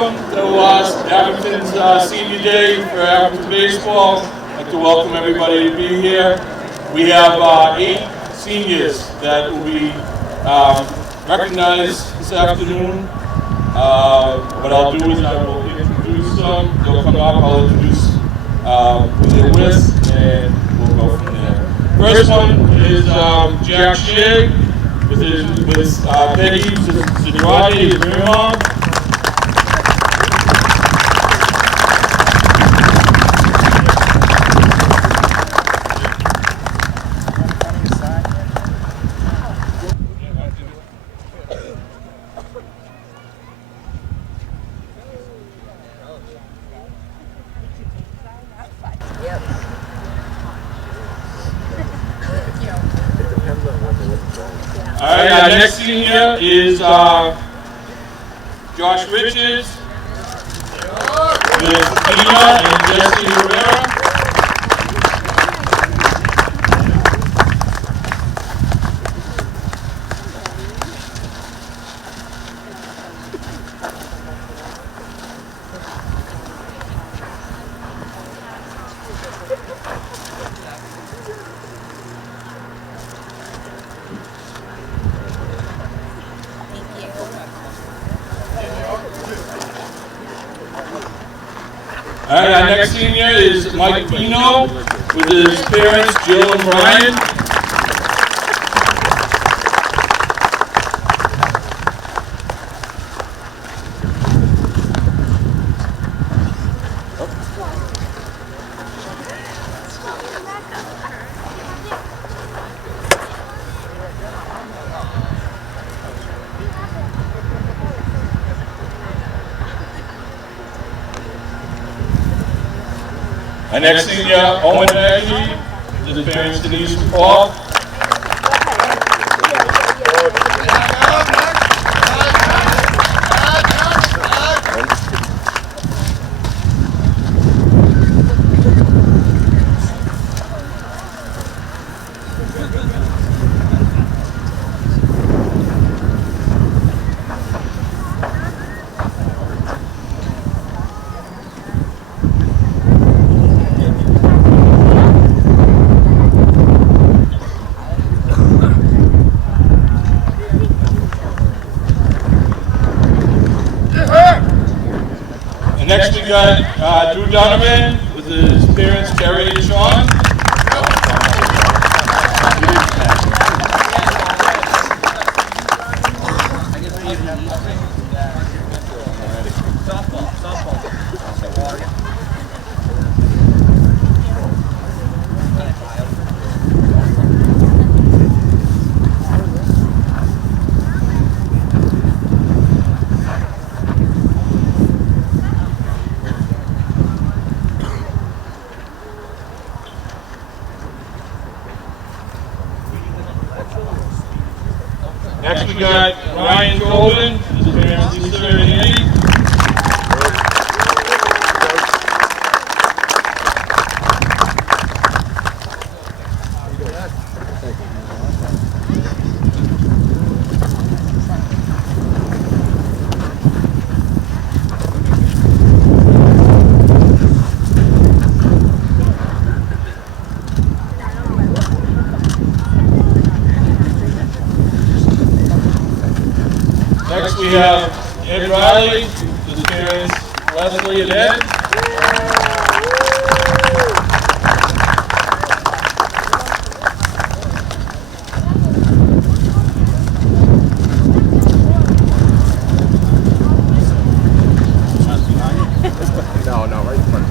welcome to Abington's senior day for Abington baseball. I'd like to welcome everybody to be here. We have 8 seniors that will be recognized this afternoon. What I'll do is I will introduce them. They'll come up. I'll introduce who they're with, and we'll go from there. First one is Jack Shea with Peggy Zidrade, his grandma. All right, our next senior is Josh Richards with Tina and Jesse Rivera. All right, our next senior is Mike Pino with his parents, Jill and Brian. Our next senior, Owen Maggie, his parents, Denise and Paul. Next we got Drew Donovan with his parents, Terry and Sean. Next we got Ryan Golden, his parents Lisa and Annie. Next we have Ed Riley, his parents Leslie and Ed. No, right in front.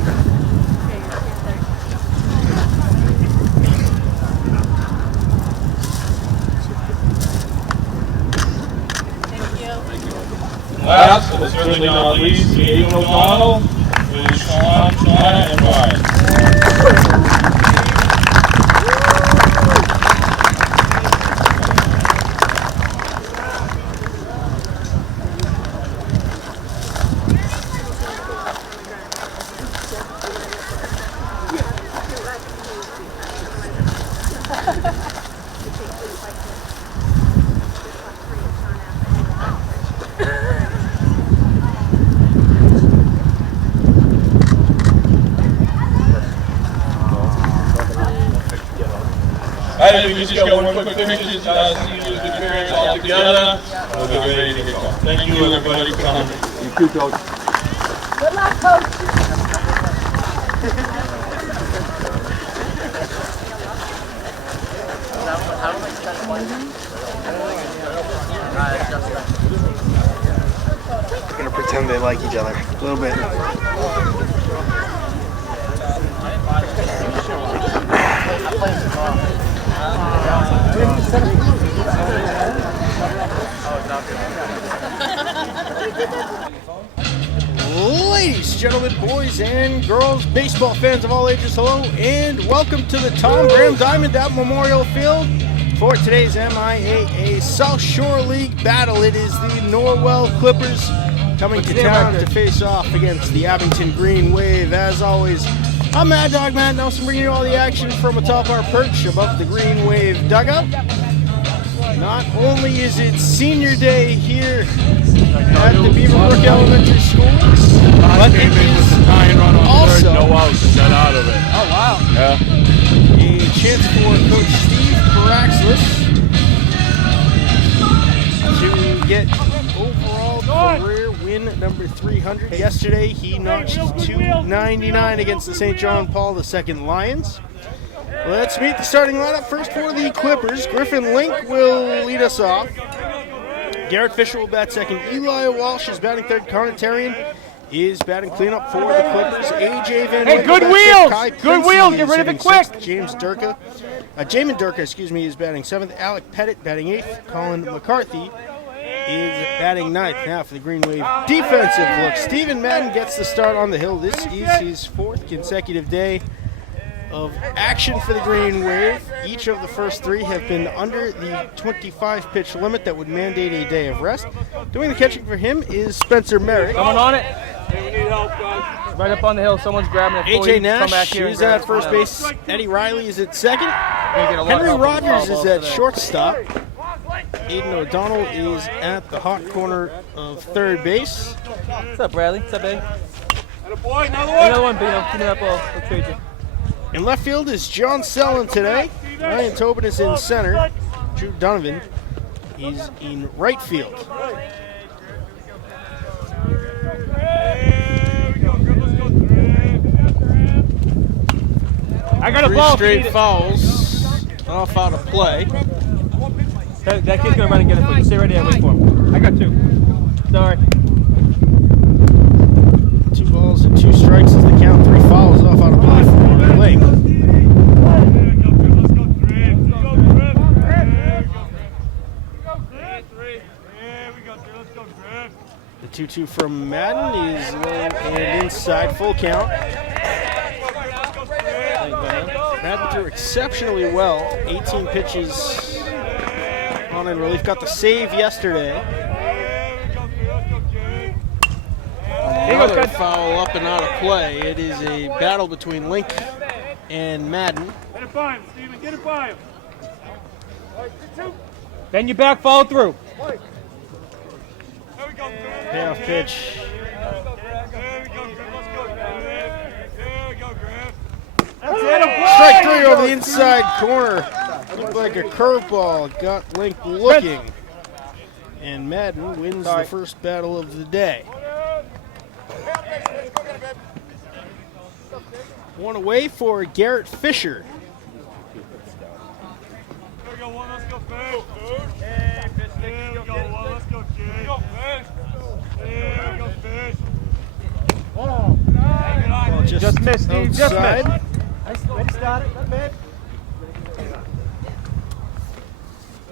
Last, but certainly not least, Aiden O'Donnell with Sean, Shauna, and Ryan. just get one quick picture, seniors with the parents all together. We'll get ready to go. Thank you, everybody, for coming. You too, Coach. Good luck, Coach. We're gonna pretend they like each other a little bit. Ladies, gentlemen, boys and girls, baseball fans of all ages, hello and welcome to the Tom Graham Diamond at Memorial Field for today's MIAA South Shore League battle. It is the Norwell Clippers coming to town to face off against the Abington Green Wave. As always, I'm Mad Dog Matt Nelson, bringing you all the action from atop our perch above the Green Wave dugout. Not only is it senior day here at the Beaverbrook Elementary School, but it is also No outs and got out of it. oh wow, Yeah. a chance for Coach Steve Paraxlis to get overall career win number 300. Yesterday he notched 299 against the St. John Paul II Lions. Let's meet the starting lineup. First for the Clippers, Griffin Link will lead us off. Garrett Fisher will bat second. Eli Walsh is batting third. Connor Tarian is batting cleanup for the Clippers. AJ Van Hey, good wheels! Good wheels! Get rid of it quick! Jamin Durka, is batting seventh. Alec Pettit batting eighth. Colin McCarthy is batting ninth. Now for the Green Wave defensive look. Stephen Madden gets the start on the hill. This is his fourth consecutive day of action for the Green Wave. Each of the first three have been under the 25 pitch limit that would mandate a day of rest. Doing the catching for him is Spencer Merrick. Someone on it. Right up on the hill. Someone's grabbing it. AJ Nash is at first base. Eddie Riley is at second. Henry Rogers is at shortstop. Aiden O'Donnell is at the hot corner of third base. What's up, Bradley? What's up, babe? Another one, Bino. Give me that ball. I'll trade you. In left field is John Sellen today. Ryan Tobin is in center. Drew Donovan is in right field. I got a Three ball. straight fouls off out of play. That kid's gonna run and get it for you. Stay right there and wait for him. I got two. Sorry. 2 balls and 2 strikes is the count. 3 fouls off out of play for Link. The 2-2 from Madden is low and inside, full count. Madden threw exceptionally well. 18 pitches on in relief. Got the save yesterday. Another foul up and out of play. It is a battle between Link and Madden. Get it by him, Steven. Get it by him. Bend your back, follow through. There we go, Griff. Payoff pitch. There we go, Griff. Let's go, Griff. There we go, Griff. Strike 3 over the inside corner. Looked like a curveball. Got Link looking. And Madden wins the first battle of the day. One away for Garrett Fisher. There we go, one. Let's go, Fish. Hey, Fish. There we go, one. Let's go, Jay. Go, Fish. There we go, Fish. Ball Just missed, Steve. Just outside. missed. Nice way to start it. Not bad.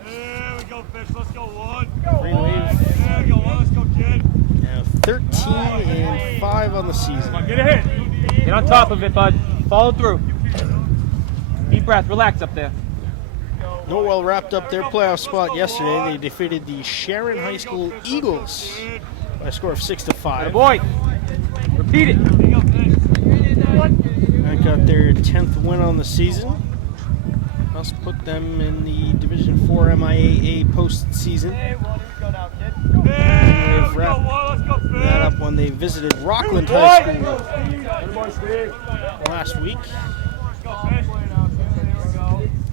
There we go, Fish. Let's go, one. Green Wave There we go, one. Let's go, kid. now 13-5 on the season. Get a hit. Get on top of it, bud. Follow through. Deep breath. Relax up there. Norwell wrapped up their playoff spot yesterday. They defeated the Sharon High School Eagles by a score of 6-5. Good boy. Repeat it. That got their 10th win on the season. Must put them in the Division 4 MIAA postseason. They've wrapped that up when they visited Rockland High School last week.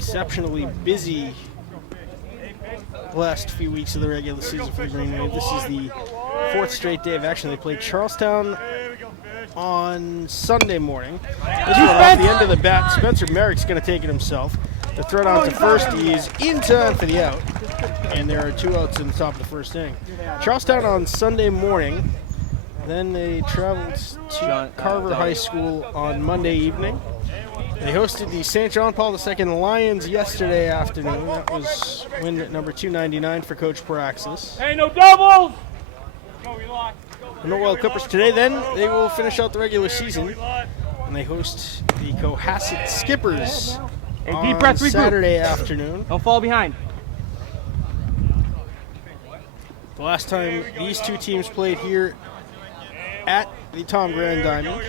exceptionally busy last few weeks of the regular season for the Green Wave. This is the fourth straight day of action. They played Charlestown on Sunday morning. This one off the end of the bat. Spencer Merrick's going to take it himself. The throw down to first is in time for the out. And there are 2 outs in the top of the first inning. Charlestown on Sunday morning. Then they traveled to Carver High School on Monday evening. They hosted the St. John Paul II Lions yesterday afternoon. That was win at number 299 for Coach Praxis. Hey, no doubles! The Norwell Clippers today, then they will finish out the regular season. And they host the Cohasset Skippers Hey, deep breath, on regroup. Saturday afternoon. Don't fall behind. The last time these two teams played here at the Tom Grand Diamond,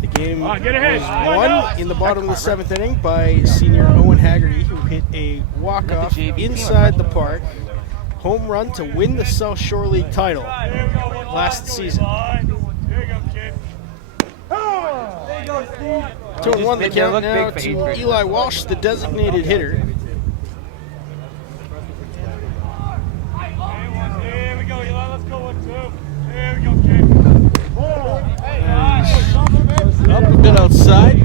the game was won in the bottom of the 7th inning by senior Owen Haggerty, who hit a walk-off inside the park home run to win the South Shore League title last season. 2-1 the count now to Eli Walsh, the designated hitter. Up a bit outside.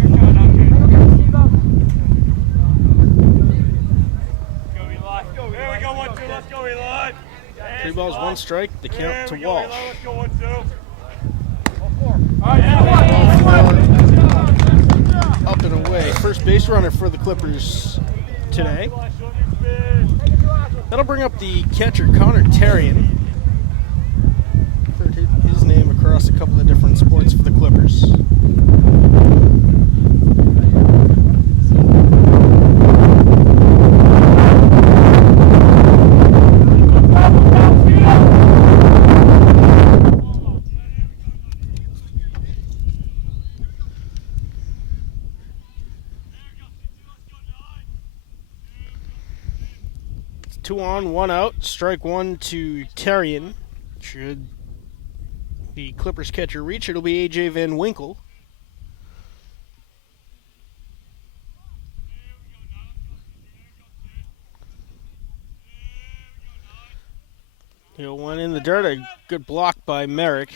3 balls, 1 strike, the count to Walsh. Up and away. First base runner for the Clippers today. That'll bring up the catcher, Connor Terrian. Heard his name across a couple of different sports for the Clippers. It's 2 on, 1 out. Strike 1 to Terrian. Should the Clippers catcher reach, it'll be A.J. Van Winkle. He'll one in the dirt. A good block by Merrick.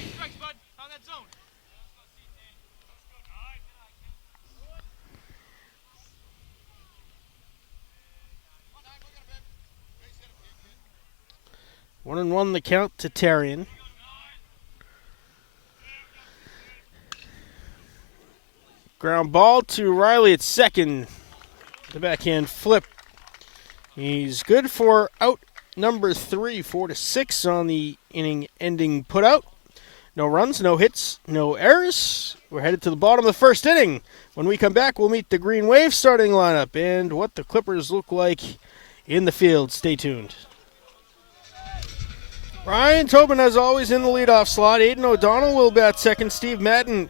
One and one the count to Terrian. Ground ball to Riley at second. The backhand flip. He's good for out number 3, 4-6 on the inning-ending putout. No runs, no hits, no errors. We're headed to the bottom of the first inning. When we come back, we'll meet the Green Wave starting lineup and what the Clippers look like in the field. Stay tuned. Ryan Tobin, as always, in the leadoff slot. Aiden O'Donnell will bat second. Steve Madden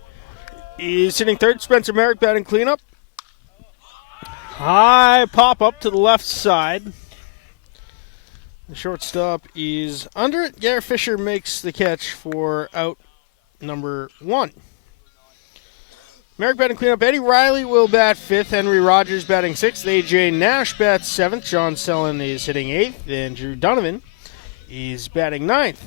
is hitting third. Spencer Merrick batting cleanup. High pop up to the left side. The shortstop is under it. Garrett Fisher makes the catch for out number 1. Merrick batting cleanup. Eddie Riley will bat 5th. Henry Rogers batting 6th. A.J. Nash bats 7th. John Sellen is hitting 8th. And Drew Donovan is batting 9th.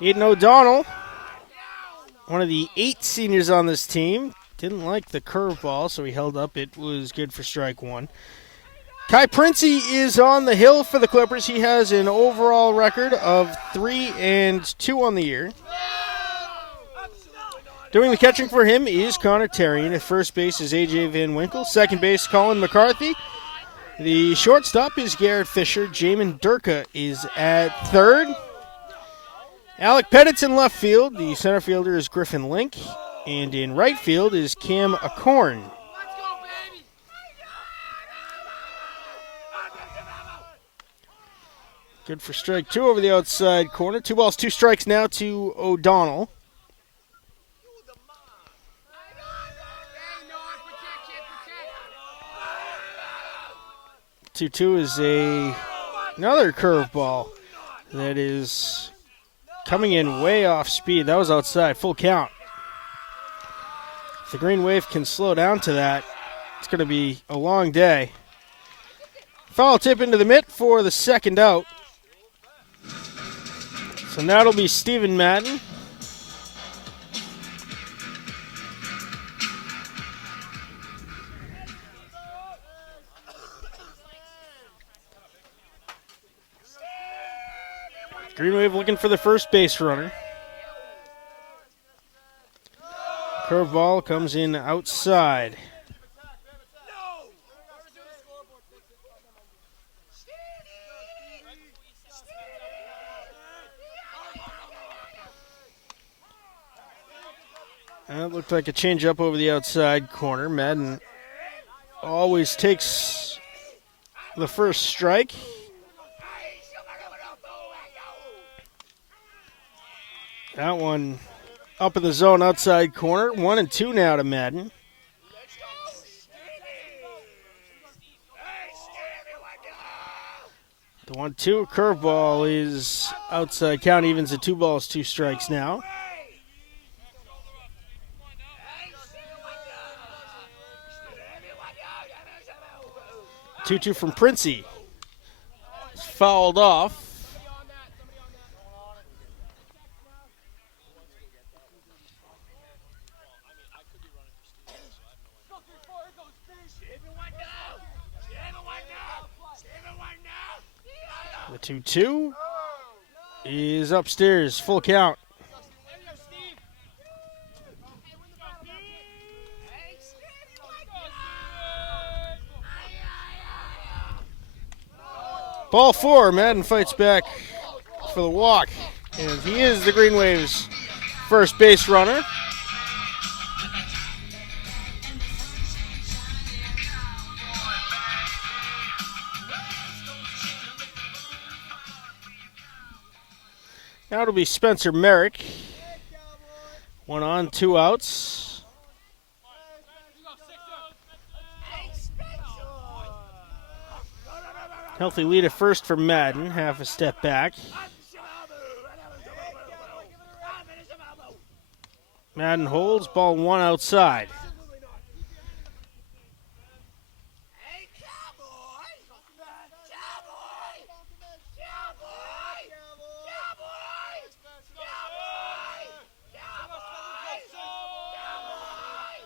Aiden O'Donnell, one of the 8 seniors on this team, didn't like the curveball, so he held up. It was good for strike 1. Kai Princey is on the hill for the Clippers. He has an overall record of 3-2 on the year. Doing the catching for him is Connor Terrian. At first base is A.J. Van Winkle. Second base, Colin McCarthy. The shortstop is Garrett Fisher. Jamin Durka is at third. Alec Pettit's in left field. The center fielder is Griffin Link. And in right field is Cam Acorn. Good for strike 2 over the outside corner. 2 balls, 2 strikes now to O'Donnell. 2-2 is another curveball that is coming in way off speed. That was outside, full count. If the Green Wave can slow down to that, it's going to be a long day. Foul tip into the mitt for the second out. So now it'll be Stephen Madden. Green Wave looking for the first base runner. Curveball comes in outside. That looked like a changeup over the outside corner. Madden always takes the first strike. That one up in the zone outside corner. 1-2 now to Madden. The 1-2 curveball is outside count, evens at 2 balls, 2 strikes now. 2-2 from Princey. It's fouled off. The 2-2 is upstairs, full count. Ball 4, Madden fights back for the walk, and he is the Green Wave's first base runner. Now it'll be Spencer Merrick. 1 on, 2 outs. Healthy lead at first for Madden, half a step back. Madden holds, ball 1 outside.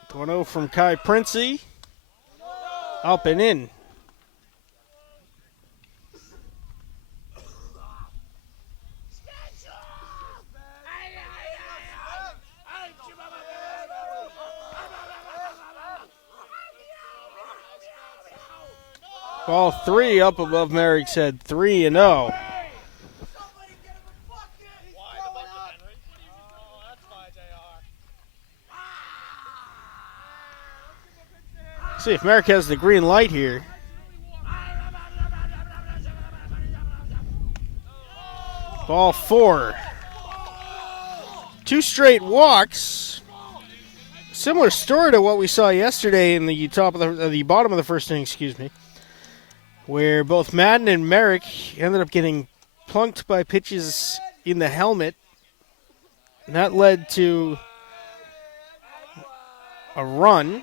The 1-0 from Kai Princey. Up and in. Ball 3 up above Merrick's head, 3-0. See if Merrick has the green light here. Ball 4. 2 straight walks. Similar story to what we saw yesterday in the the bottom of the first inning, where both Madden and Merrick ended up getting plunked by pitches in the helmet. And that led to a run.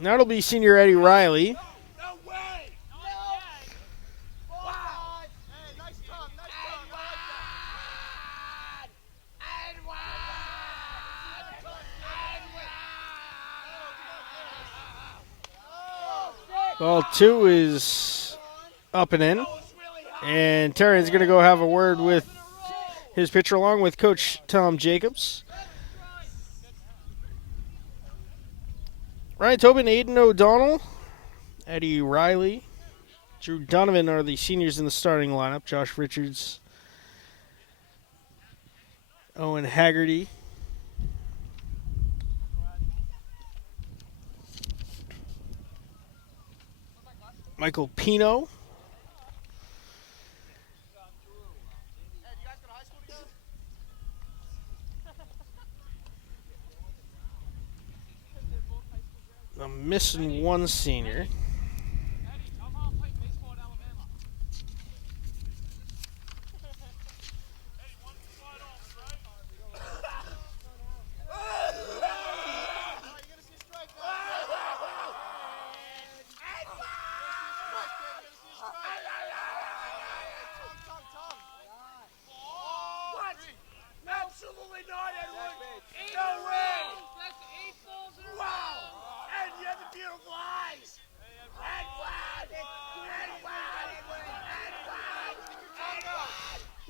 Now it'll be senior Eddie Riley. Ball 2 is up and in. And Terrian's going to go have a word with his pitcher along with Coach Tom Jacobs. Ryan Tobin, Aiden O'Donnell, Eddie Riley, Drew Donovan are the seniors in the starting lineup. Josh Richards, Owen Haggerty, Michael Pino, I'm missing one senior.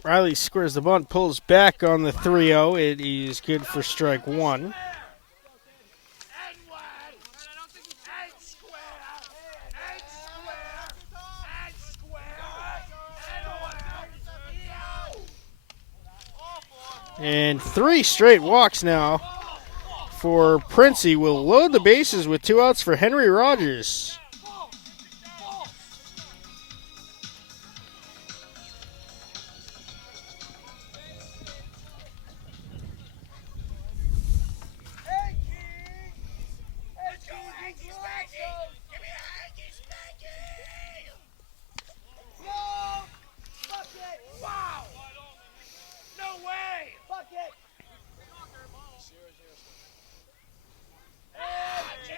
Riley squares the bunt, pulls back on the 3-0. It is good for strike one. And 3 straight walks now for Princey. Will load the bases with 2 outs for Henry Rogers.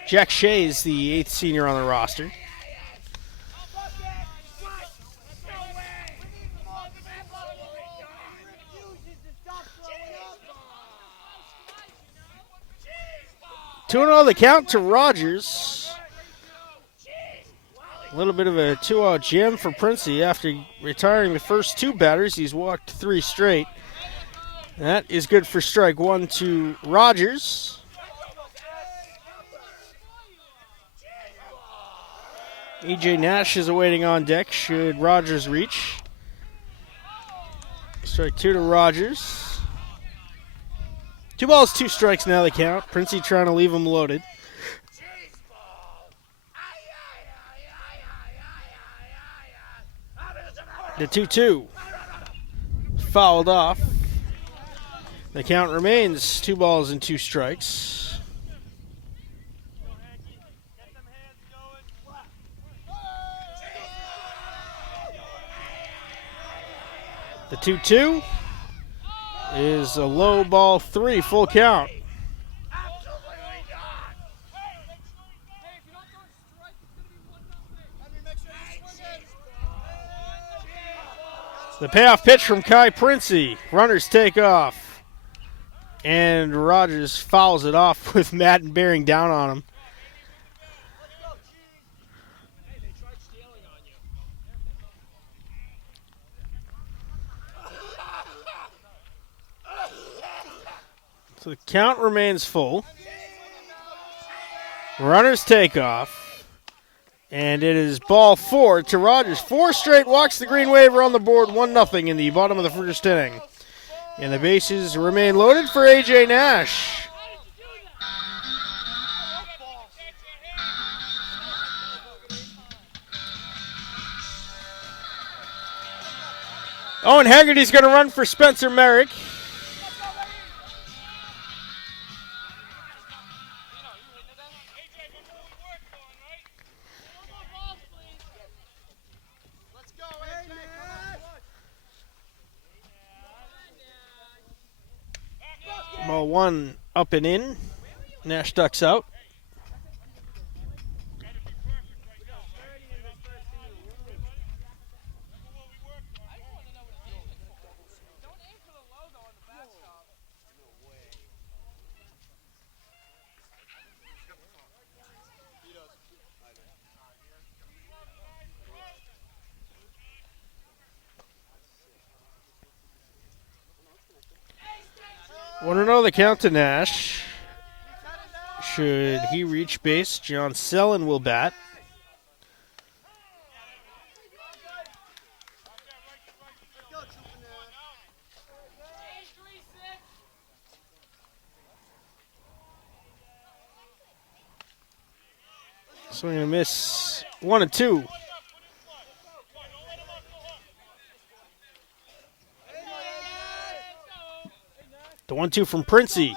Jack Shea is the 8th senior on the roster. Two and 0 the count to Rogers. A little bit of a 2-out jam for Princey after retiring the first 2 batters. He's walked 3 straight. That is good for strike one to Rogers. E.J. Nash is awaiting on deck should Rogers reach. Strike 2 to Rogers. 2 balls, 2 strikes now the count. Princey trying to leave him loaded. The 2-2. Fouled off. The count remains 2 balls and 2 strikes. The 2-2 is a low ball 3, full count. The payoff pitch from Kai Princey. Runners take off. And Rogers fouls it off with Madden bearing down on him. So the count remains full. Runners take off. And it is ball 4 to Rogers. 4 straight walks, the Green Wave are on the board, 1-0 in the bottom of the first inning. And the bases remain loaded for A.J. Nash. Owen Haggerty's going to run for Spencer Merrick. Ball 1 up and in. Nash ducks out. Want to know the count to Nash. Should he reach base, John Sellen will bat. Swing and a miss. 1-2. The 1-2 from Princey.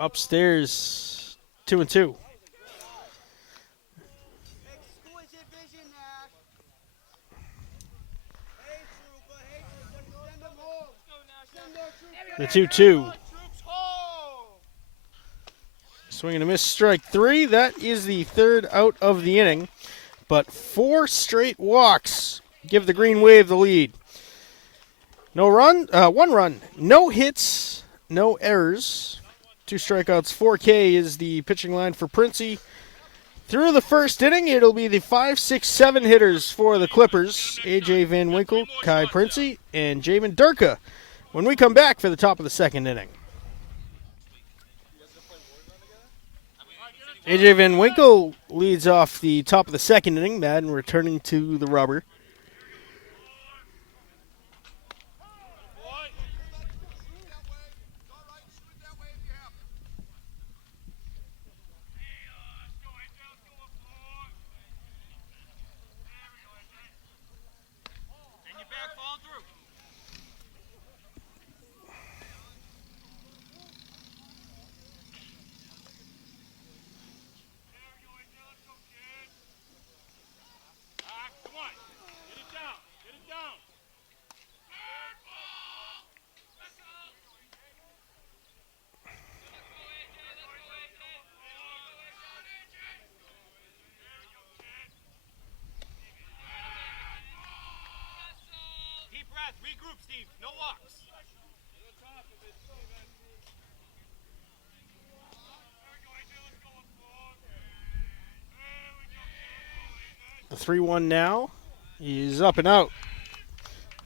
Upstairs, 2-2. The 2-2. Swing and a miss, strike 3. That is the 3rd out of the inning. But 4 straight walks give the Green Wave the lead. No run, 1 run, no hits, no errors. 2 strikeouts, 4K is the pitching line for Princey. Through the first inning, it'll be the 5, 6, 7 hitters for the Clippers. A.J. Van Winkle, Kai Princey, and Jamin Durka when we come back for the top of the second inning. A.J. Van Winkle leads off the top of the second inning. Madden returning to the rubber. Regroup, Steve. No walks. The 3-1 now. He's up and out.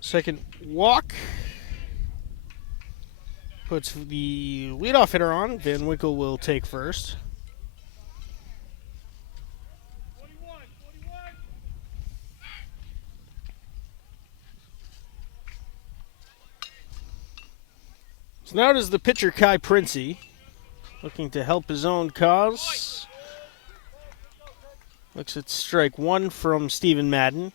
Second walk. Puts the leadoff hitter on. Van Winkle will take first. So now does the pitcher Kai Princey, looking to help his own cause. Looks at strike one from Stephen Madden.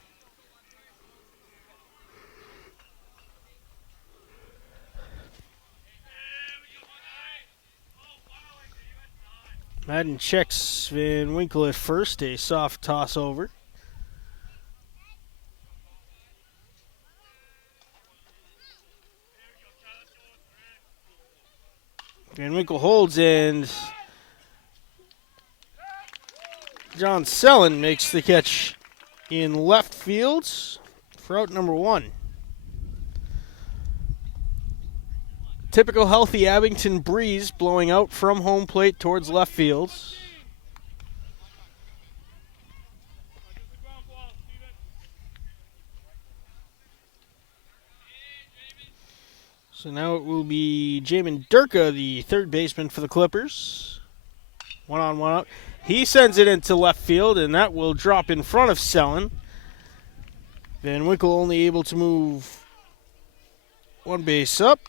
Madden checks Van Winkle at first, a soft toss over. Van Winkle holds, and John Sellen makes the catch in left field for out number one. Typical healthy Abington breeze blowing out from home plate towards left field. So now it will be Jamin Durka, the third baseman for the Clippers. 1-on-1 out. He sends it into left field, and that will drop in front of Sellen. Van Winkle only able to move one base up.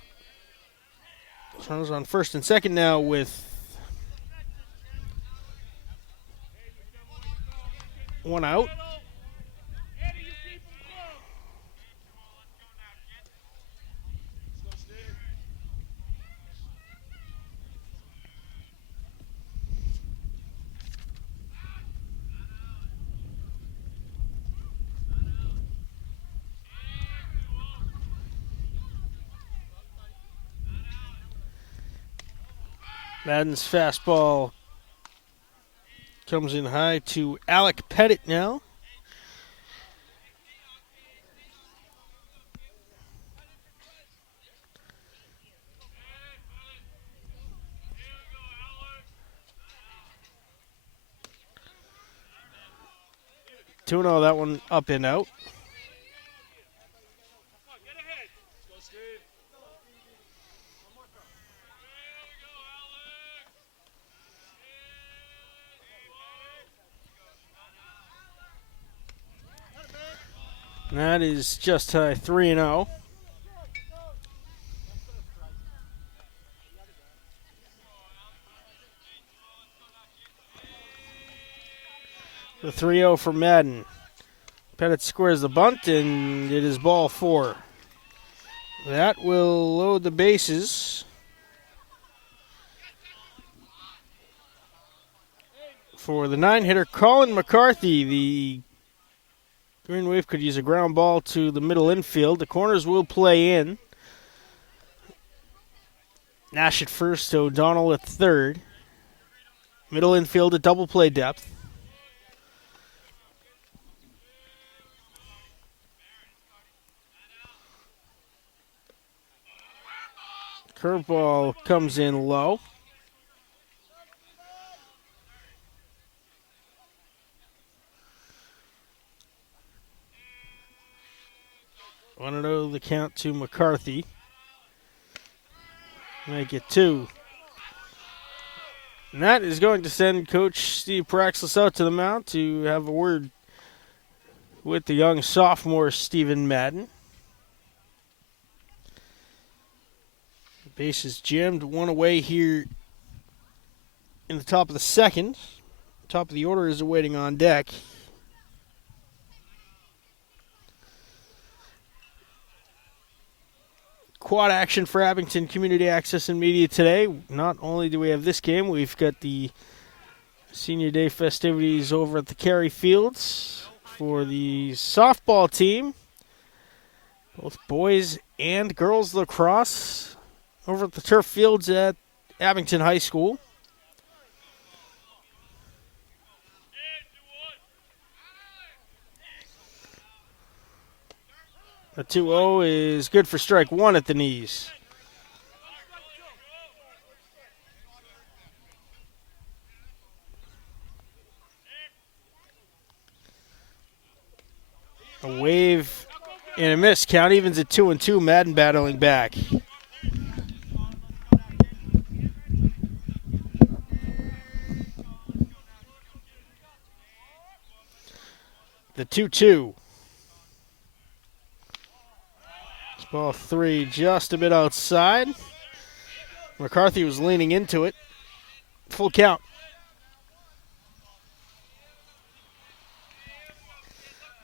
Runners on first and second now with one out. Madden's fastball comes in high to Alec Pettit now. Tuno, that one up and out. That is just high 3-0. The 3-0 for Madden. Pettit squares the bunt, and it is ball four. That will load the bases for the 9-hitter Colin McCarthy. The Green Wave could use a ground ball to the middle infield. The corners will play in. Nash at first, O'Donnell at third. Middle infield at double play depth. Curveball comes in low. 1-0 the count to McCarthy. Make it 2. And that is going to send Coach Steve Praxis out to the mound to have a word with the young sophomore Stephen Madden. The base is jammed, one away here in the top of the second. Top of the order is awaiting on deck. Quad action for Abington Community Access and Media today. Not only do we have this game, we've got the Senior Day festivities over at the Cary Fields for the softball team. Both boys and girls lacrosse over at the turf fields at Abington High School. The 2-0 is good for strike one at the knees. A wave and a miss. Count evens at 2-2. Madden battling back. The 2-2. Ball 3 just a bit outside. McCarthy was leaning into it. Full count.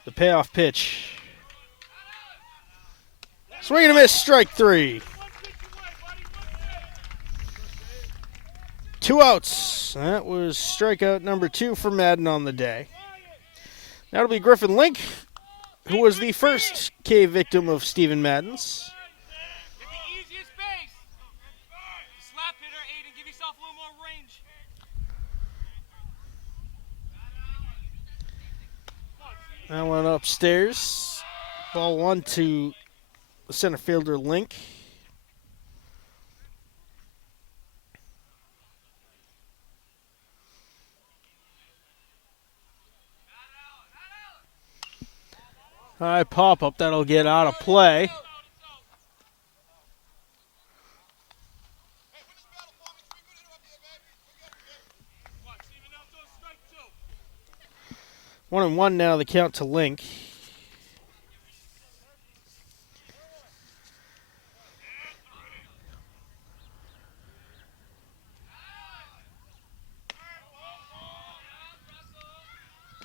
The payoff pitch. Swing and a miss, strike 3. 2 outs. That was strikeout number 2 for Madden on the day. That'll be Griffin Link, who was the first K victim of Stephen Madden's. Get the easiest base. Slap hitter, Aiden. Give yourself a little more range. That one upstairs. Ball 1 to the center fielder, Link. High pop-up, that'll get out of play. One and one now, the count to Link.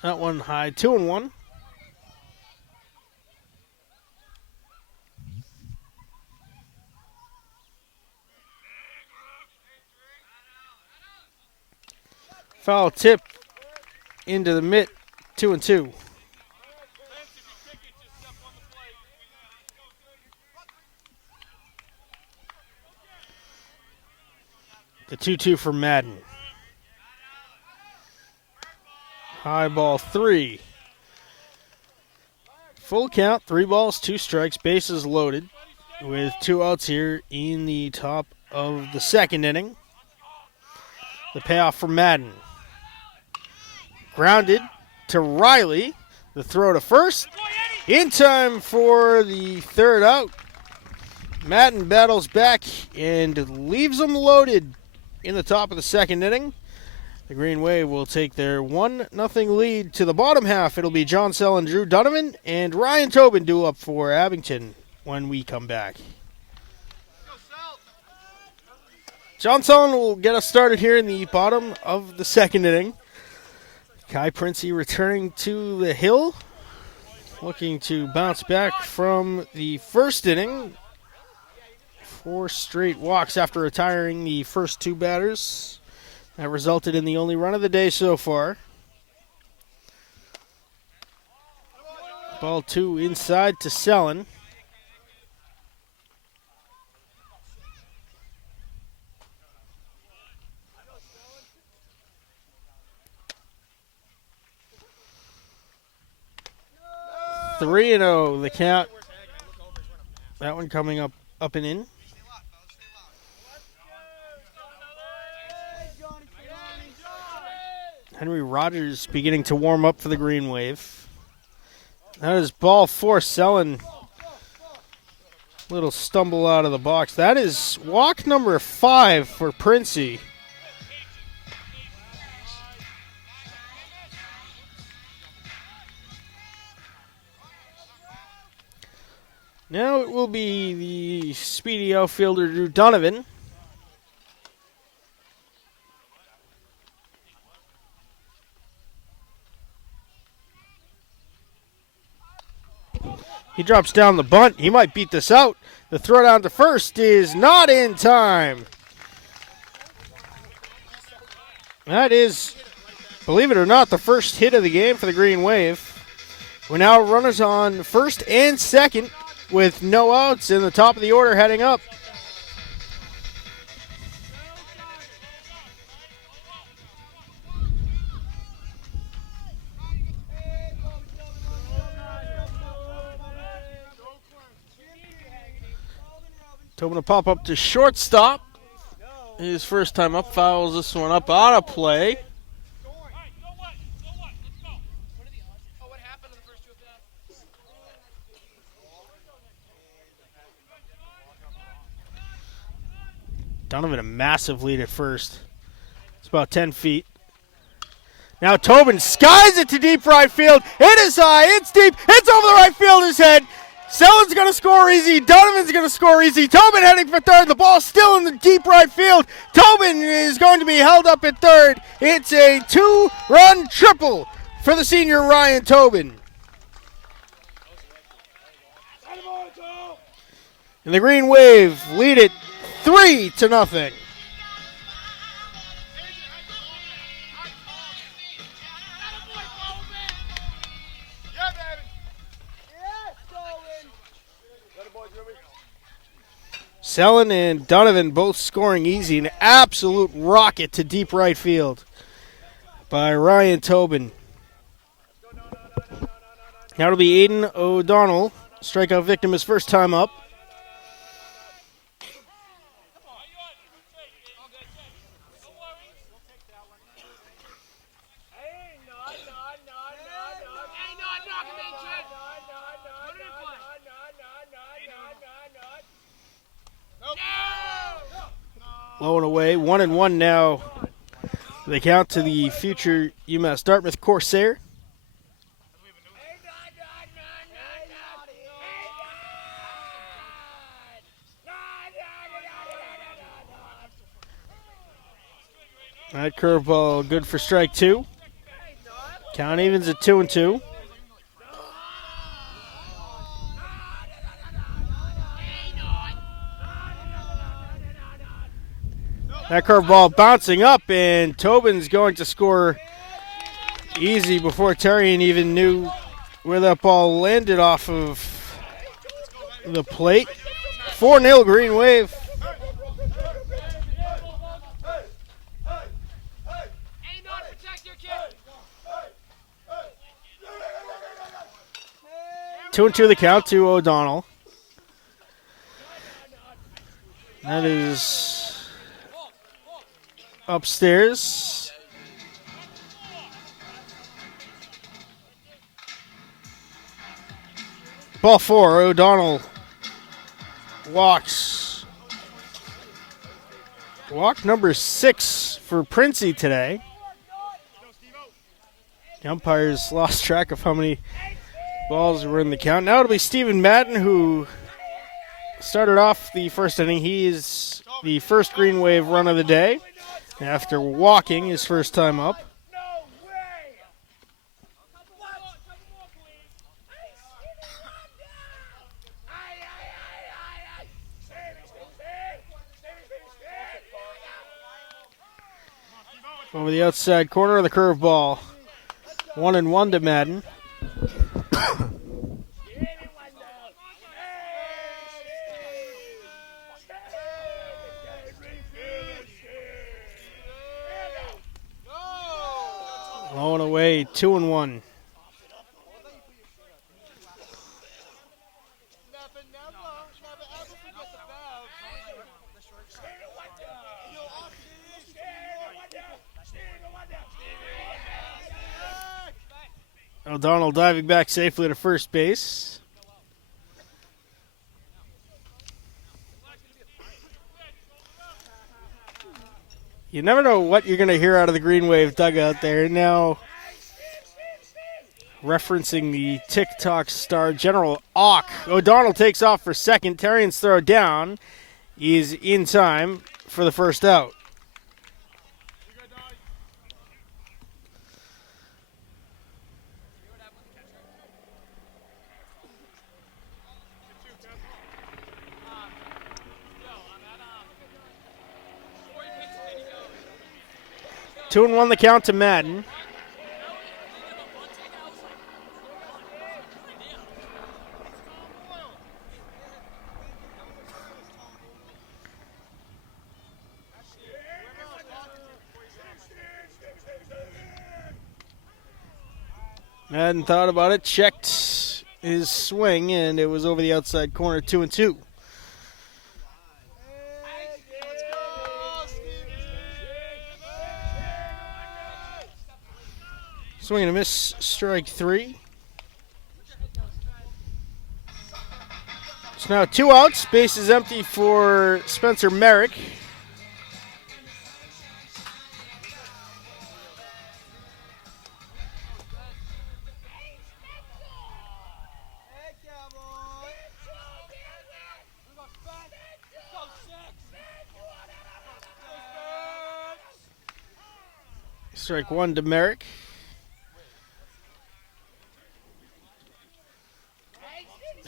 That one high, 2-1. Foul tip into the mitt, 2-2. The 2-2 for Madden. High ball 3. Full count, 3 balls, 2 strikes, bases loaded with 2 outs here in the top of the second inning. The payoff for Madden. Grounded to Riley. The throw to first. In time for the third out. Madden battles back and leaves them loaded in the top of the second inning. The Green Wave will take their 1-0 lead to the bottom half. It'll be John Sell and Drew Donovan and Ryan Tobin due up for Abington when we come back. John Sell will get us started here in the bottom of the second inning. Kai Princey returning to the hill, looking to bounce back from the first inning. 4 straight walks after retiring the first 2 batters. That resulted in the only run of the day so far. Ball 2 inside to Sellen. Three and 0 the count. That one coming up and in. Henry Rogers beginning to warm up for the Green Wave. That is ball 4. Sellen Little stumble out of the box. That is walk number 5 for Princey. Now it will be the speedy outfielder Drew Donovan. He drops down the bunt. He might beat this out. The throw down to first is not in time. That is, believe it or not, the first hit of the game for the Green Wave. We're now runners on first and second with no outs in the top of the order heading up. Tobin to pop up to shortstop. His first time up, fouls this one up out of play. Donovan a massive lead at first. It's about 10 feet. Now Tobin skies it to deep right field. It is high. It's deep. It's over the right fielder's head. Sellen's going to score easy. Donovan's going to score easy. Tobin heading for third. The ball's still in the deep right field. Tobin is going to be held up at third. It's a 2-run triple for the senior Ryan Tobin. And the Green Wave lead it 3-0. Sellen and Donovan both scoring easy. An absolute rocket to deep right field by Ryan Tobin. Now it'll be Aiden O'Donnell, strikeout victim his first time up. Low and away, 1-1 now. They count to the future UMass Dartmouth Corsair. That curveball good for strike 2. Count evens at 2-2. That curveball bouncing up, and Tobin's going to score easy before Terrian even knew where that ball landed off of the plate. 4-0 Green Wave. Two and two the count to O'Donnell. That is upstairs. Ball 4, O'Donnell walks. Walk number 6 for Princey today. The umpires lost track of how many balls were in the count. Now it'll be Stephen Madden who started off the first inning. He is the first Green Wave run of the day after walking his first time up. Over the outside corner of the curveball. 1-1 to Madden. Low and away, 2-1. O'Donnell diving back safely to first base. You never know what you're going to hear out of the Green Wave dugout there. Now, referencing the TikTok star General Ock. O'Donnell takes off for second. Terrian's throw down is in time for the first out. Two and one the count to Madden. Madden thought about it, checked his swing, and it was over the outside corner, 2-2. Swing and a miss, strike three. So now 2 outs, base is empty for Spencer Merrick. Strike one to Merrick.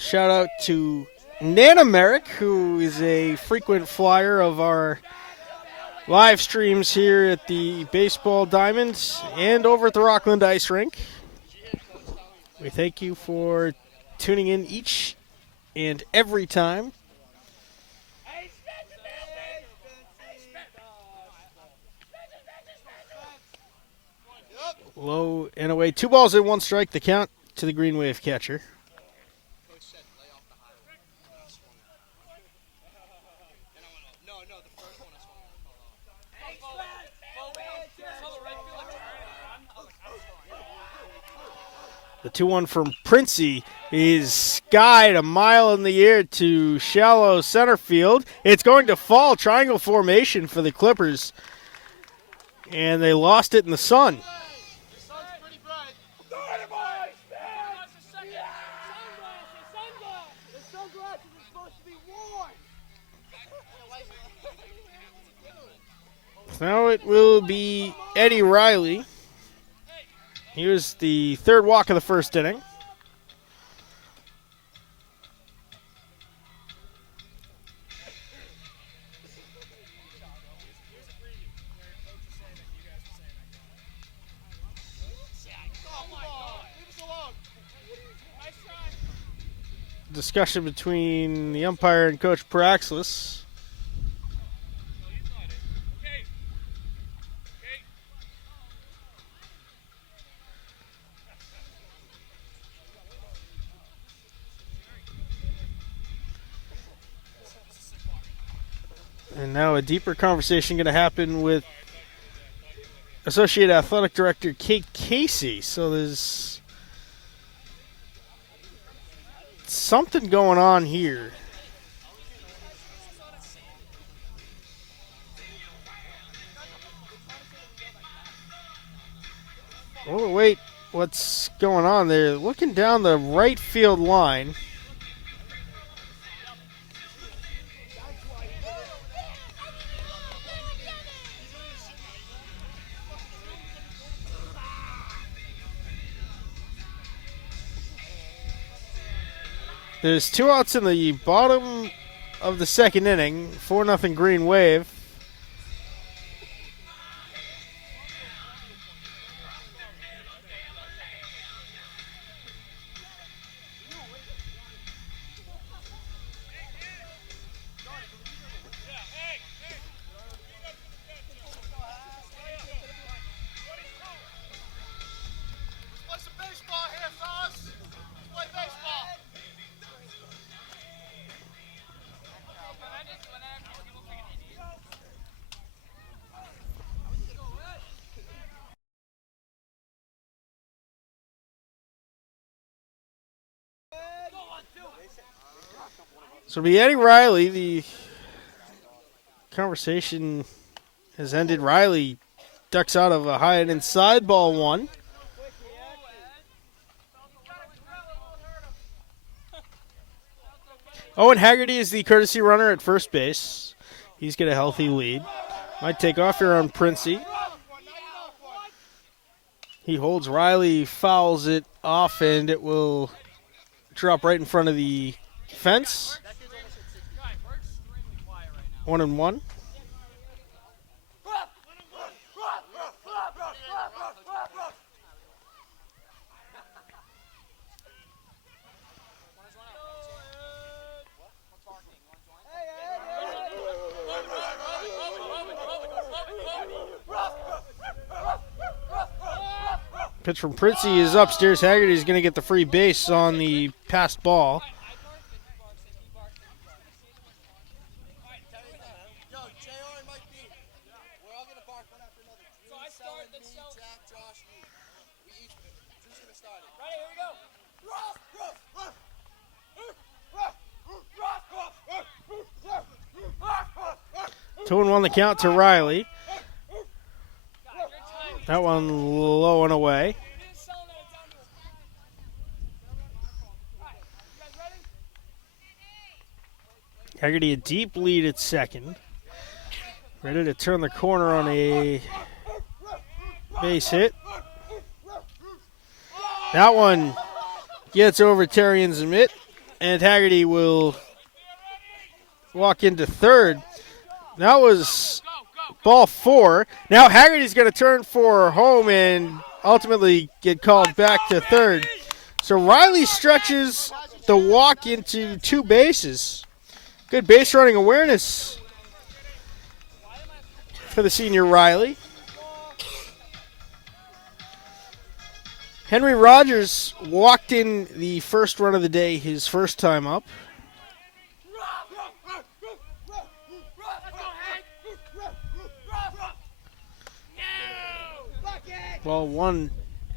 Shout out to Nana Merrick, who is a frequent flyer of our live streams here at the Baseball Diamonds and over at the Rockland Ice Rink. We thank you for tuning in each and every time. Low and away. 2 balls and 1 strike. The count to the Green Wave catcher. The 2-1 from Princey is skied a mile in the air to shallow center field. It's going to fall. Triangle formation for the Clippers. And they lost it in the sun. Now it will be Eddie Riley. Here's the third walk of the first inning. Discussion between the umpire and Coach Paraxlis. And now a deeper conversation going to happen with Associate Athletic Director Kate Casey. So there's something going on here. Oh, wait, what's going on there? Looking down the right field line. There's 2 outs in the bottom of the second inning. 4-0 Green Wave. So it'll be Eddie Riley. The conversation has ended. Riley ducks out of a high and inside, ball one. Owen Haggerty is the courtesy runner at first base. He's got a healthy lead. Might take off here on Princey. He holds Riley, fouls it off, and it will drop right in front of the fence. 1-1. Pitch from Princey is upstairs. Haggerty's going to get the free base on the passed ball. Two and one the count to Riley. That one low and away. Haggerty a deep lead at second. Ready to turn the corner on a base hit. That one gets over Terrian's mitt, and Haggerty will walk into third. That was ball four. Now Haggerty's going to turn for home and ultimately get called back to third. So Riley stretches the walk into two bases. Good base running awareness for the senior Riley. Henry Rogers walked in the first run of the day, his first time up. Ball one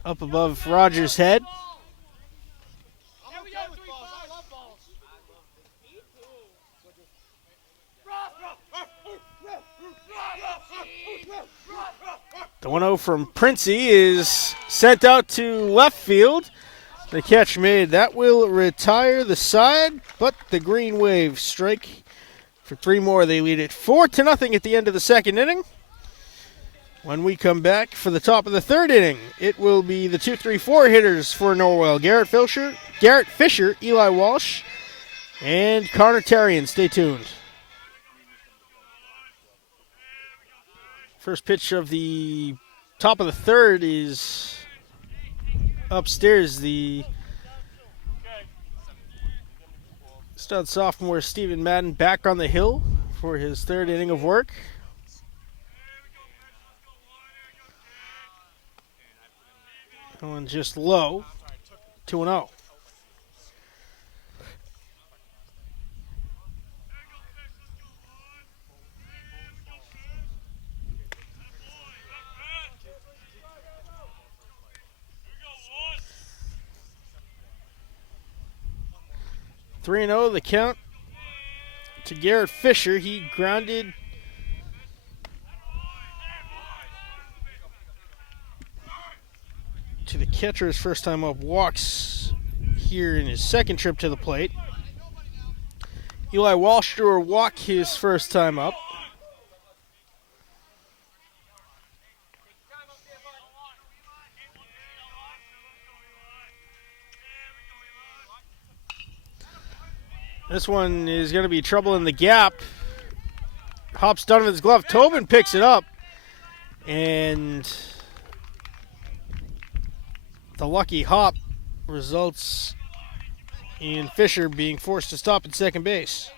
up above Rogers' head. The 1-0 from Princey is sent out to left field. The catch made. That will retire the side, but the Green Wave strike for three more. They lead it 4-0 at the end of the second inning. When we come back for the top of the third inning, it will be the 2-3-4 hitters for Norwell. Garrett Fisher, Eli Walsh, and Connor Terrian. Stay tuned. First pitch of the top of the third is upstairs. The stud sophomore Stephen Madden back on the hill for his third inning of work. Going just low, 2-0. Three and 0 the count to Garrett Fisher. He grounded to the catcher his first time up. Walks here in his second trip to the plate. Eli Walsh drew a walk his first time up. This one is going to be trouble in the gap. Hops Donovan's glove. Tobin picks it up. And the lucky hop results in Fisher being forced to stop at second base.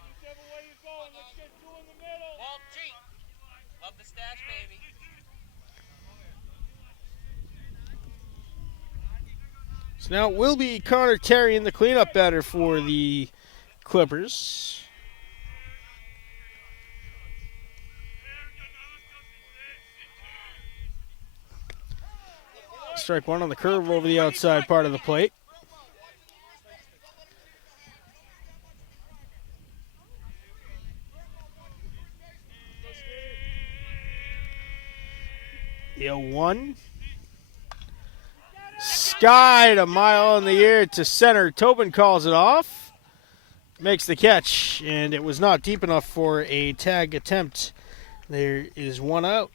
So now it will be Connor Terrian, the cleanup batter for the Clippers. Strike one on the curve over the outside part of the plate. 1. Skied a mile in the air to center. Tobin calls it off. Makes the catch, and it was not deep enough for a tag attempt. There is one out.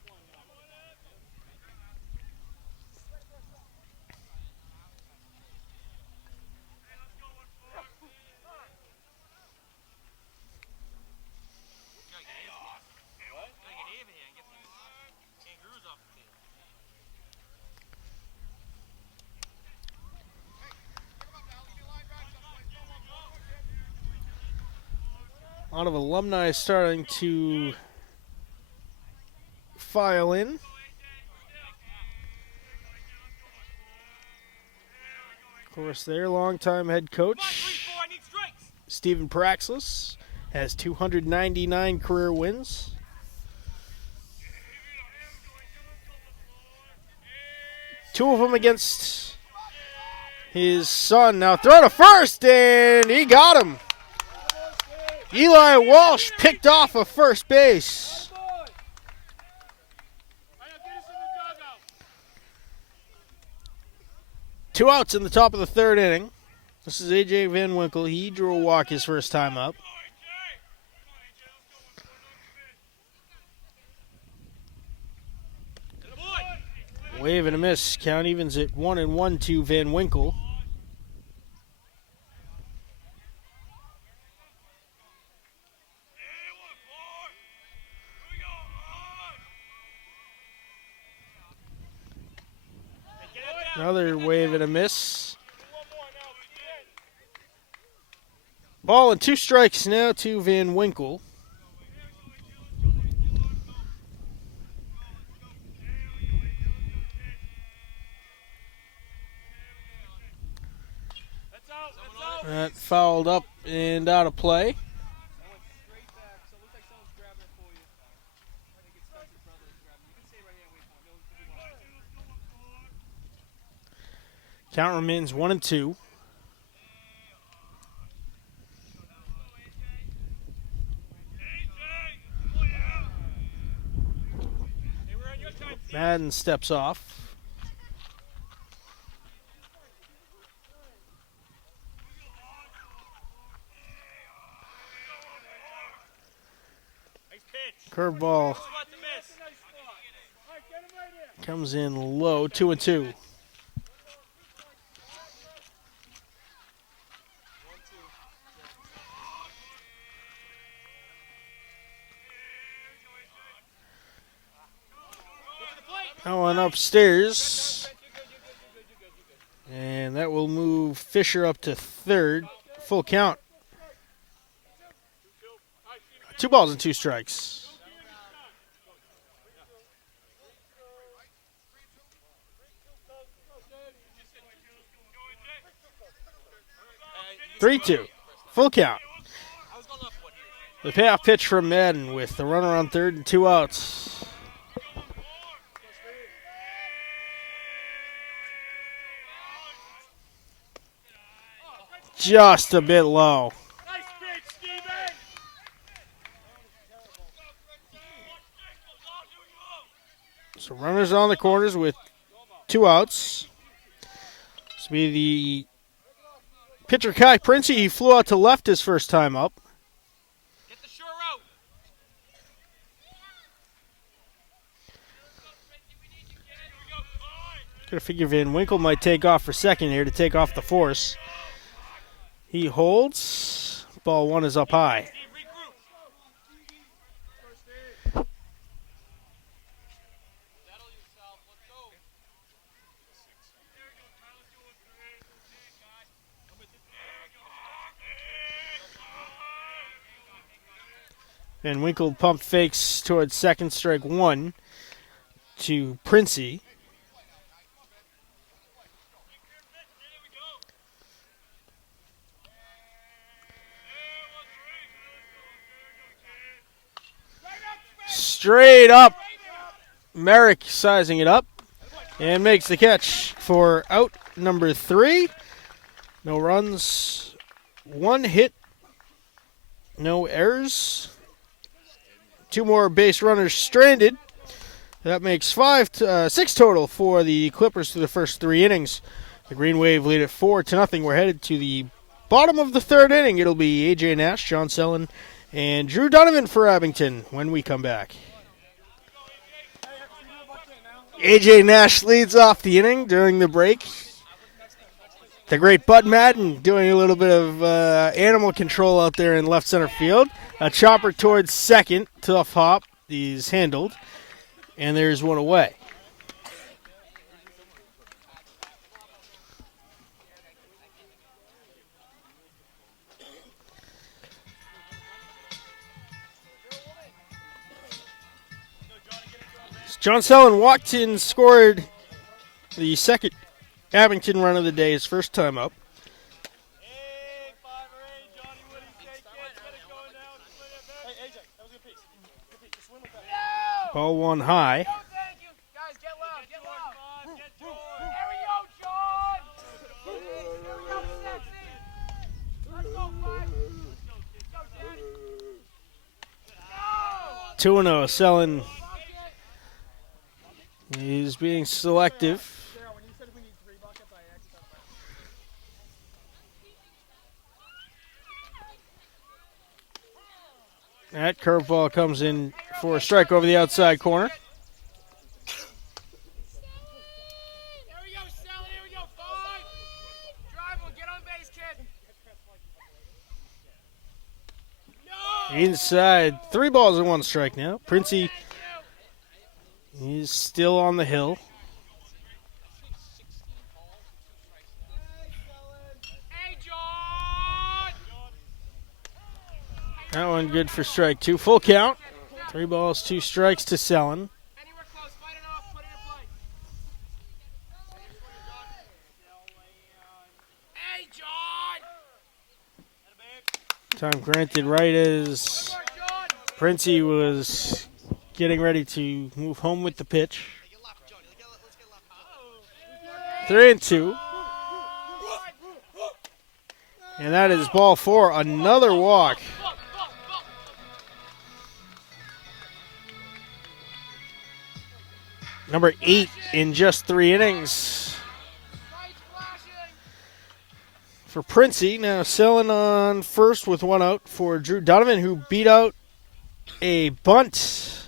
A lot of alumni starting to file in. Of course, their longtime head coach, Stephen Praxis, has 299 career wins. Two of them against his son. Now throw to first, and he got him. Eli Walsh picked off of first base. Two outs in the top of the third inning. This is A.J. Van Winkle. He drew a walk his first time up. Wave and a miss. Count evens at 1-1 to Van Winkle. Another wave and a miss. Ball and 2 strikes now to Van Winkle. That fouled up and out of play. Count remains 1-2. Madden steps off. Curveball comes in low, 2-2. That one upstairs. And that will move Fisher up to third. Full count. 2 balls and 2 strikes. Three-two. Full count. The payoff pitch from Madden with the runner on third and 2 outs. Just a bit low. So runners on the corners with 2 outs. This will be the pitcher Kai Princey. He flew out to left his first time up. Get the shore out. Gonna figure Van Winkle might take off for second here to take off the force. He holds. Ball 1 is up high. Van Winkle pump fakes towards second, strike 1 to Princey. Straight up. Merrick sizing it up and makes the catch for out number 3. No runs, 1 hit, no errors. 2 more base runners stranded. That makes 6 total for the Clippers through the first 3 innings. The Green Wave lead at 4-0. We're headed to the bottom of the 3rd inning. It'll be A.J. Nash, John Sellen, and Drew Donovan for Abington when we come back. A.J. Nash leads off the inning during the break. The great Bud Madden doing a little bit of animal control out there in left center field. A chopper towards second. Tough hop is handled. And there's one away. John Sellen walked and scored the second Abington run of the day, his first time up. Ball one high. There we go. 2-0. Sellen is being selective. That curveball comes in for a strike over the outside corner. There we go, Sally. Here we go. 5. Drive one. Get on base, kid. No! Inside. 3 balls and 1 strike now. Princey is still on the hill. Hey, John! That one good for strike 2. Full count. 3 balls, 2 strikes to Sellen. Anywhere close. Fight it off. Put it in play. Hey, John! Time granted right as Princey was getting ready to move home with the pitch. 3-2. And that is ball 4. Another walk. Number 8 in just 3 innings for Princey. Now Sellen on first with 1 out for Drew Donovan, who beat out a bunt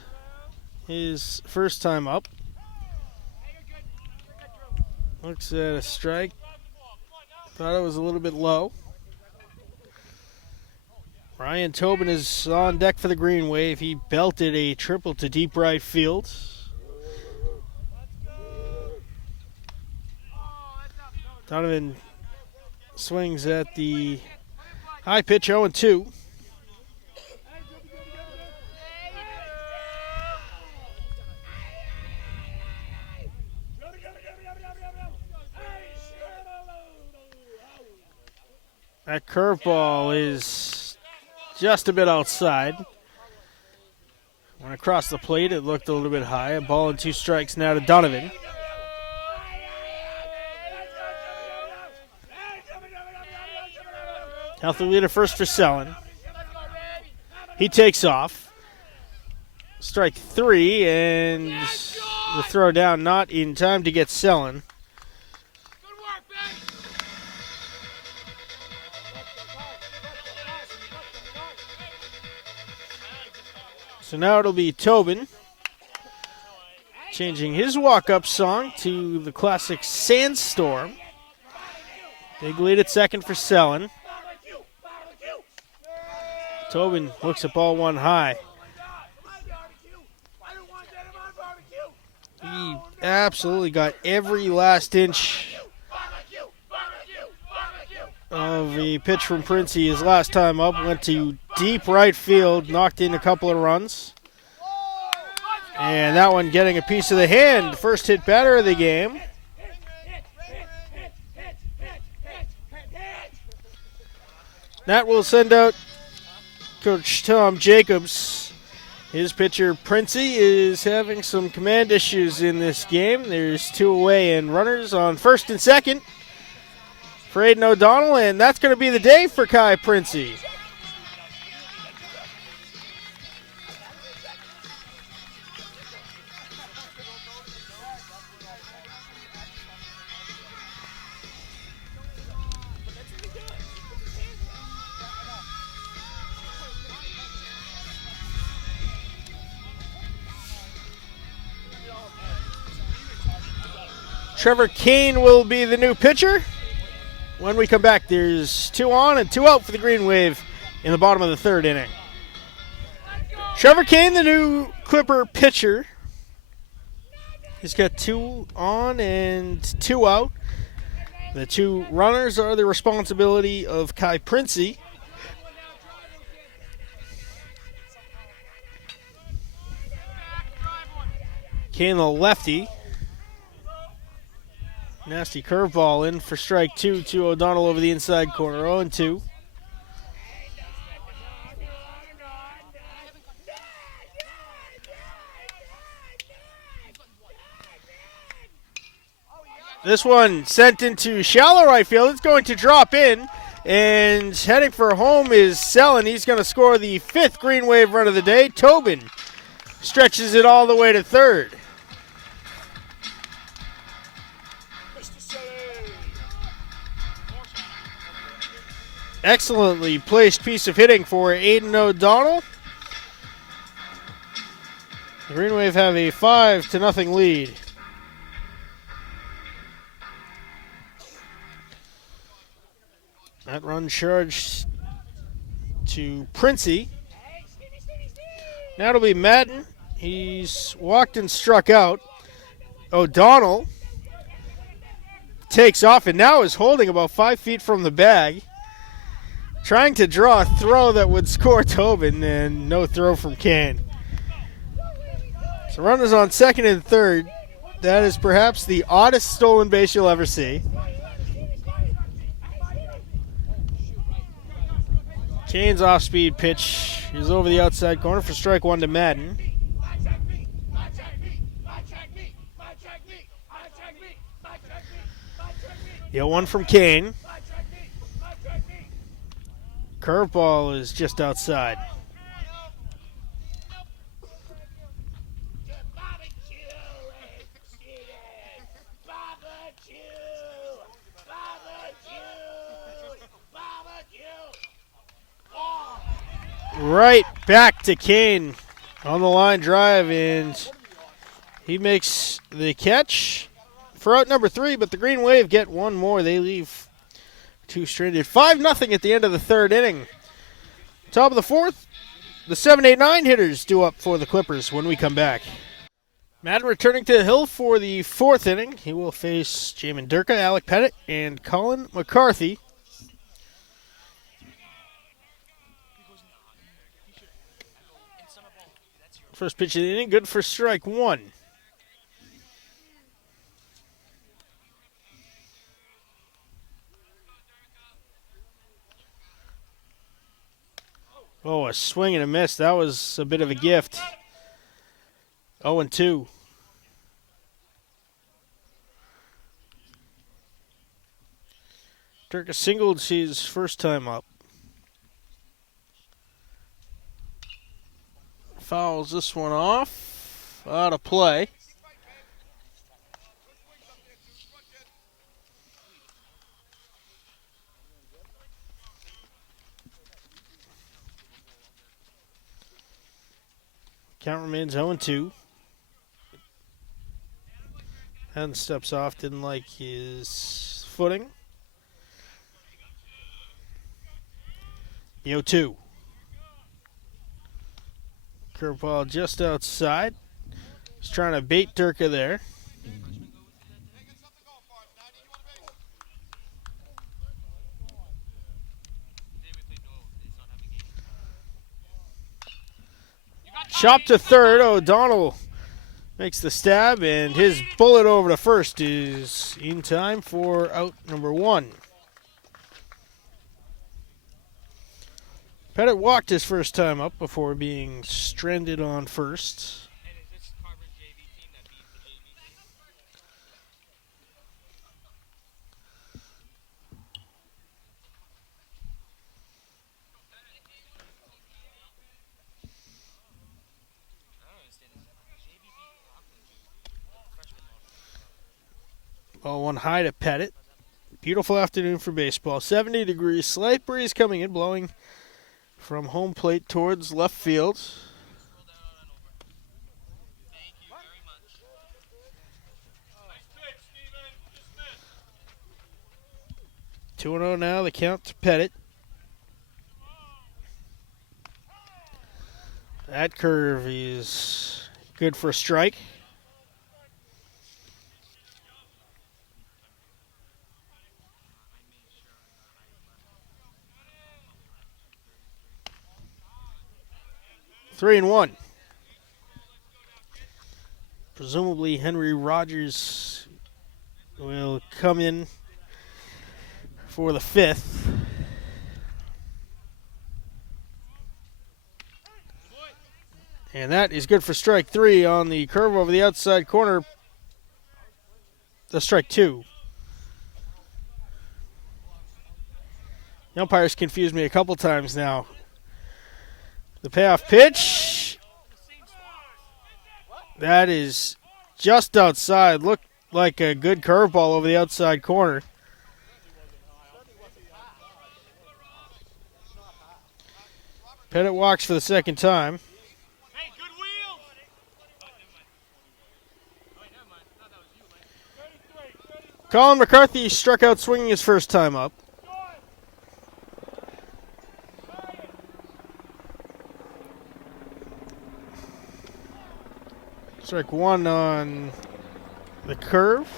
his first time up. Looks at a strike. Thought it was a little bit low. Ryan Tobin is on deck for the Green Wave. He belted a triple to deep right field. Donovan swings at the high pitch, 0-2. That curveball is just a bit outside. Went across the plate, it looked a little bit high. A ball and 2 strikes now to Donovan. Healthy leader first for Sellen. He takes off. Strike 3, and the throw down not in time to get Sellen. So now it'll be Tobin changing his walk-up song to the classic Sandstorm. Big lead at second for Sellen. Tobin looks at ball 1 high. He absolutely got every last inch of the pitch from Princey his last time up. Went to deep right field, knocked in a couple of runs. And that one getting a piece of the hand. First hit batter of the game. That will send out Coach Tom Jacobs. His pitcher, Princey, is having some command issues in this game. There's 2 away and runners on first and second for Aiden O'Donnell, and that's going to be the day for Kai Princey. Trevor Kane will be the new pitcher. When we come back, there's 2 on and 2 out for the Green Wave in the bottom of the 3rd inning. Trevor Kane, the new Clipper pitcher. He's got 2 on and 2 out. The 2 runners are the responsibility of Kai Princey. Kane, the lefty. Nasty curveball in for strike 2 to O'Donnell over the inside corner. 0-2. This one sent into shallow right field. It's going to drop in, and heading for home is Selin. He's going to score the 5th Green Wave run of the day. Tobin stretches it all the way to 3rd. Excellently placed piece of hitting for Aiden O'Donnell. The Green Wave have a 5-0 lead. That run charged to Princey. Now it'll be Madden. He's walked and struck out. O'Donnell takes off and now is holding about 5 feet from the bag. Trying to draw a throw that would score Tobin, and no throw from Kane. So runners on 2nd and 3rd. That is perhaps the oddest stolen base you'll ever see. Kane's off-speed pitch is over the outside corner for strike 1 to Madden. The 0-1 from Kane. Curveball is just outside. Right back to Kane on the line drive, and he makes the catch for out number 3, but the Green Wave get 1 more. They leave 2 stranded. 5-0 at the end of the 3rd inning. Top of the 4th, the 7, 8, 9 hitters due up for the Clippers when we come back. Madden returning to the hill for the 4th inning. He will face Jamin Durka, Alec Pettit, and Colin McCarthy. First pitch of the inning, good for strike 1. Oh, a swing and a miss. That was a bit of a gift. 0-2. Durka singled his first time up. Fouls this one off. Out of play. Count remains 0-2. Haddon steps off, didn't like his footing. 0-2. Curveball just outside. He's trying to bait Durka there. Chop to 3rd. O'Donnell makes the stab, and his bullet over to 1st is in time for out number 1. Pettit walked his first time up before being stranded on 1st. Ball 1 high to Pettit. Beautiful afternoon for baseball. 70 degrees, slight breeze coming in, blowing from home plate towards left field. 2-0 now, the count to Pettit. That curve is good for a strike. Three and one. Presumably Henry Rogers will come in for the fifth. And that is good for strike three on the curve over the outside corner. The strike two. The umpires confused me a couple times now. The payoff pitch. That is just outside. Looked like a good curveball over the outside corner. Pettit walks for the second time. Hey, good wheels! Colin McCarthy struck out swinging his first time up. Strike one on the curve.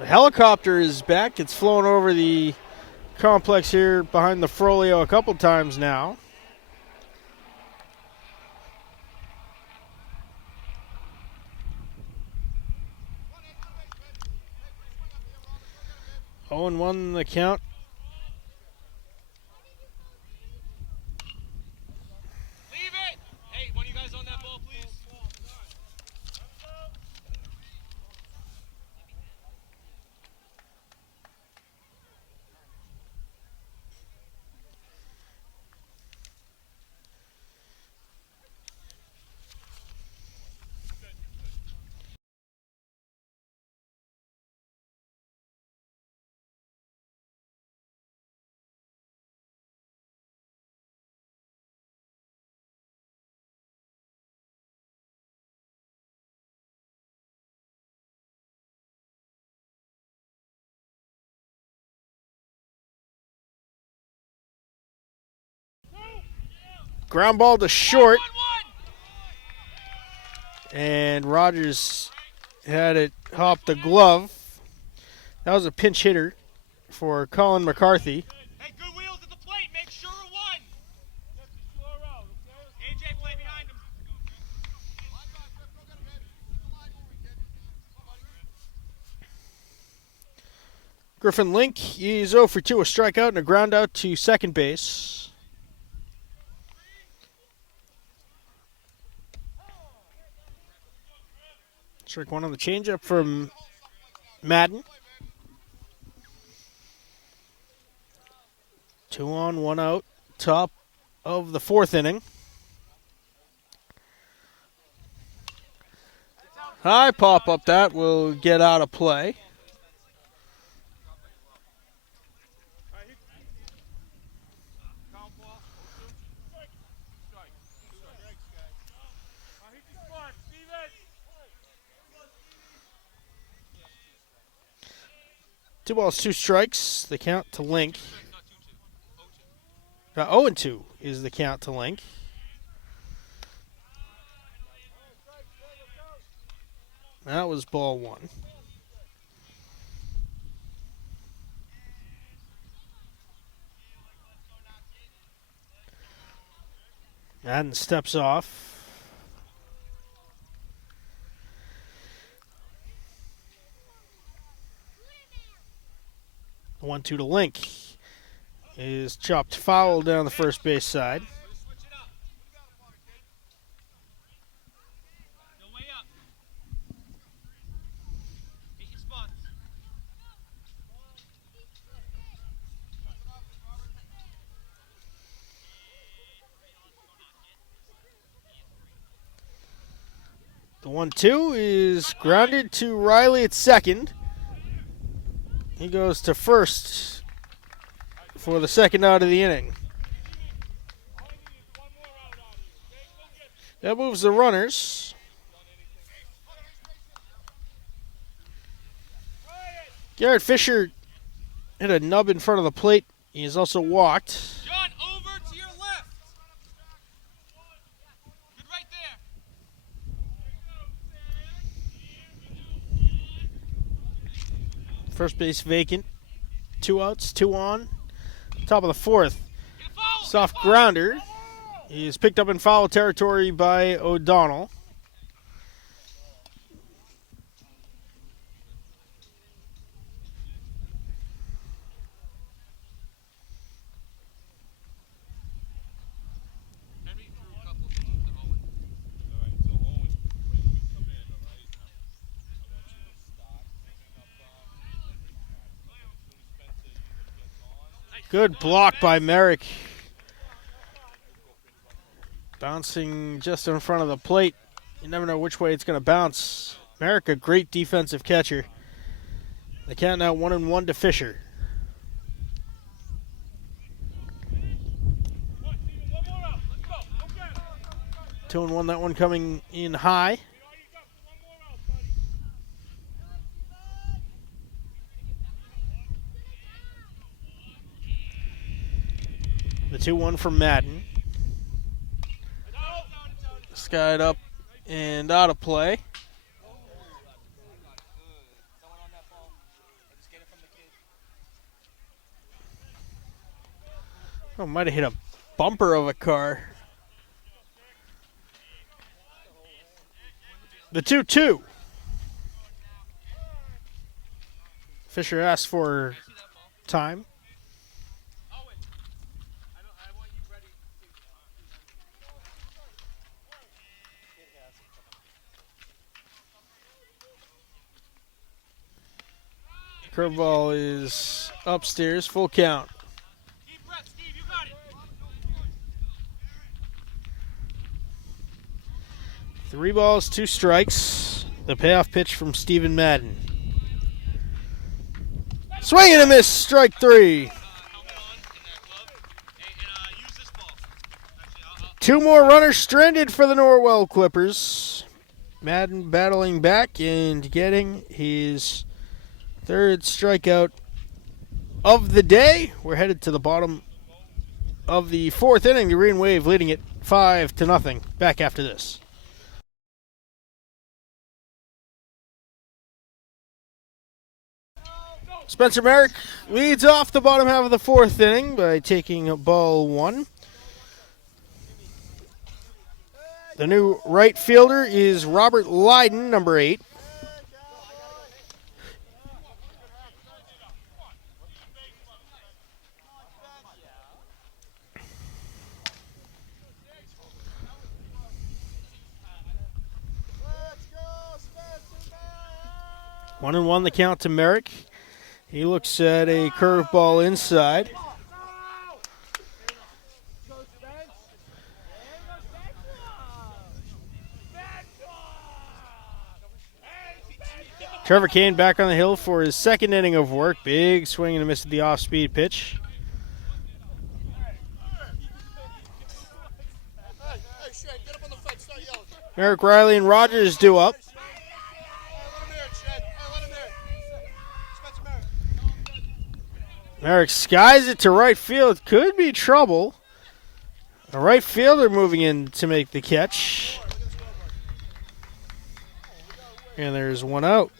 The helicopter is back. It's flown over the complex here behind the Frollo a couple times now. Oh, and 1 the count. Leave it! Hey, one of you guys on that ball, please? Ground ball to short. 1-1! And Rogers had it hop the glove. That was a pinch hitter for Colin McCarthy. Hey, good wheels at the plate. Make sure of one. AJ, play behind him. Griffin Link, he's 0 for 2, a strikeout and a ground out to second base. Strike one on the changeup from Madden. 2 on, 1 out, top of the fourth inning. High pop up that will get out of play. Two balls, 2 strikes. The count to Link. 0-2 is the count to Link. That was ball 1. Madden steps off. The 1-2 to Link is chopped foul down the first base side. No way up. Get your spots. The 1-2 is grounded to Riley at second. He goes to first for the second out of the inning. That moves the runners. Garrett Fisher hit a nub in front of the plate. He is also walked. John, over to your left. Good right there. First base vacant. 2 outs, 2 on. Top of the fourth. Soft grounder. He is picked up in foul territory by O'Donnell. Good block by Merrick. Bouncing just in front of the plate. You never know which way it's going to bounce. Merrick, a great defensive catcher. The count now 1-1 to Fisher. 2-1, that one coming in high. The 2-1 from Madden. Skied up and out of play. Oh, might have hit a bumper of a car. The 2-2. Fisher asked for time. Curveball is upstairs, full count. Deep breath, Steve, you got it. 3 balls, 2 strikes. The payoff pitch from Stephen Madden. Swing and a miss, strike 3. Use this ball. Actually, 2 more runners stranded for the Norwell Clippers. Madden battling back and getting his 3rd strikeout of the day. We're headed to the bottom of the 4th inning. The Green Wave leading it 5-0. Back after this. Spencer Merrick leads off the bottom half of the 4th inning by taking ball 1. The new right fielder is Robert Lydon, number 8. One and one the count to Merrick. He looks at a curveball inside. Trevor Kane back on the hill for his 2nd inning of work. Big swing and a miss at the off-speed pitch. Merrick, Riley, and Rogers due up. Merrick skies it to right field. Could be trouble. A right fielder moving in to make the catch. And there's 1 out.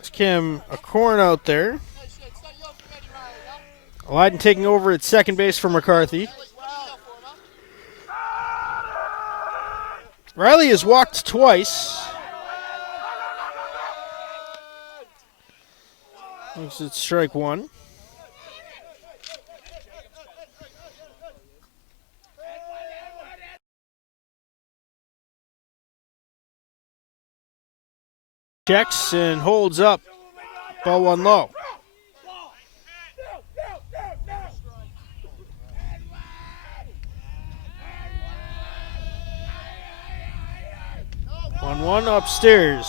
It's Kim a corn out there. Lydon taking over at second base for McCarthy. Riley has walked twice. Looks at strike 1. Checks and holds up. Ball 1 low. One upstairs.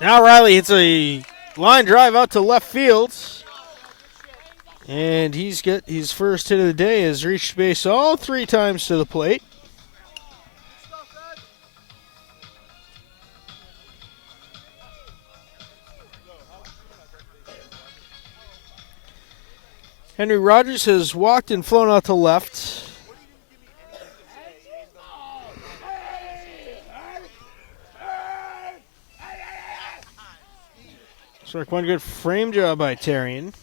Now Riley hits a line drive out to left field. And he's got his first hit of the day, has reached base all 3 times to the plate. Henry Rogers has walked and flown out to left. Strike one, good frame job by Terrian.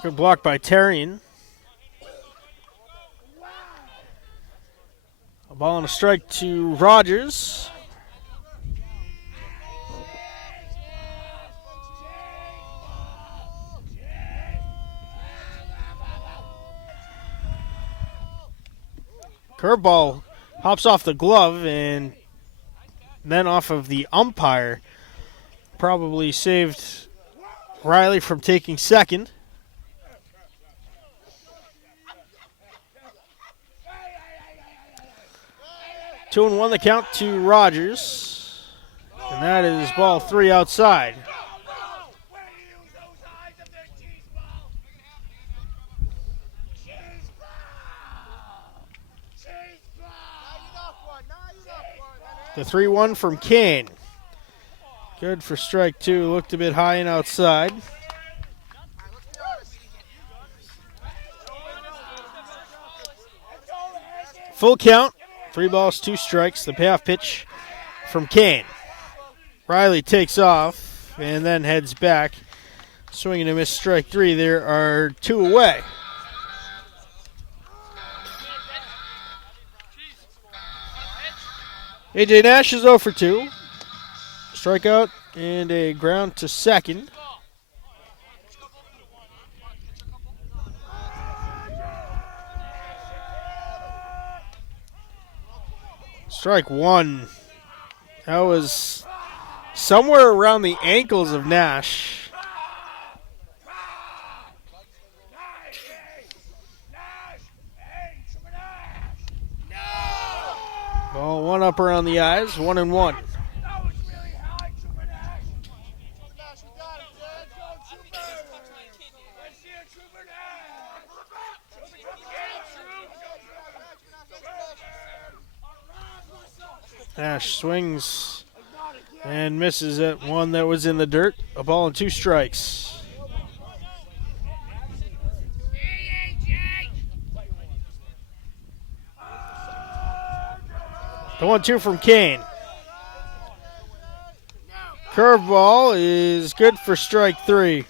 Good block by Terrian. A ball and a strike to Rogers. Curveball hops off the glove and then off of the umpire. Probably saved Riley from taking second. 2-1 the count to Rogers. And that is ball 3 outside. The 3-1 from Kane. Good for strike 2. Looked a bit high and outside. Full count. 3 balls, 2 strikes. The payoff pitch from Kane. Riley takes off and then heads back. Swing and a miss, strike 3. There are 2 away. AJ Nash is 0 for 2. Strikeout and a ground to second. Strike 1. That was somewhere around the ankles of Nash. Ball 1 up around the eyes, 1-1. Nash swings and misses at one that was in the dirt. A ball and 2 strikes. The 1-2 from Kane. Curveball is good for strike 3.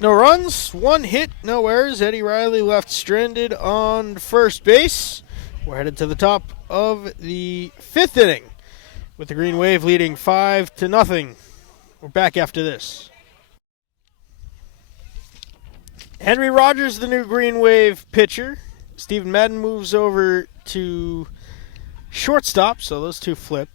No runs, 1 hit, no errors. Eddie Riley left stranded on first base. We're headed to the top of the 5th inning with the Green Wave leading 5-0. We're back after this. Henry Rogers, the new Green Wave pitcher. Stephen Madden moves over to shortstop, so those 2 flip.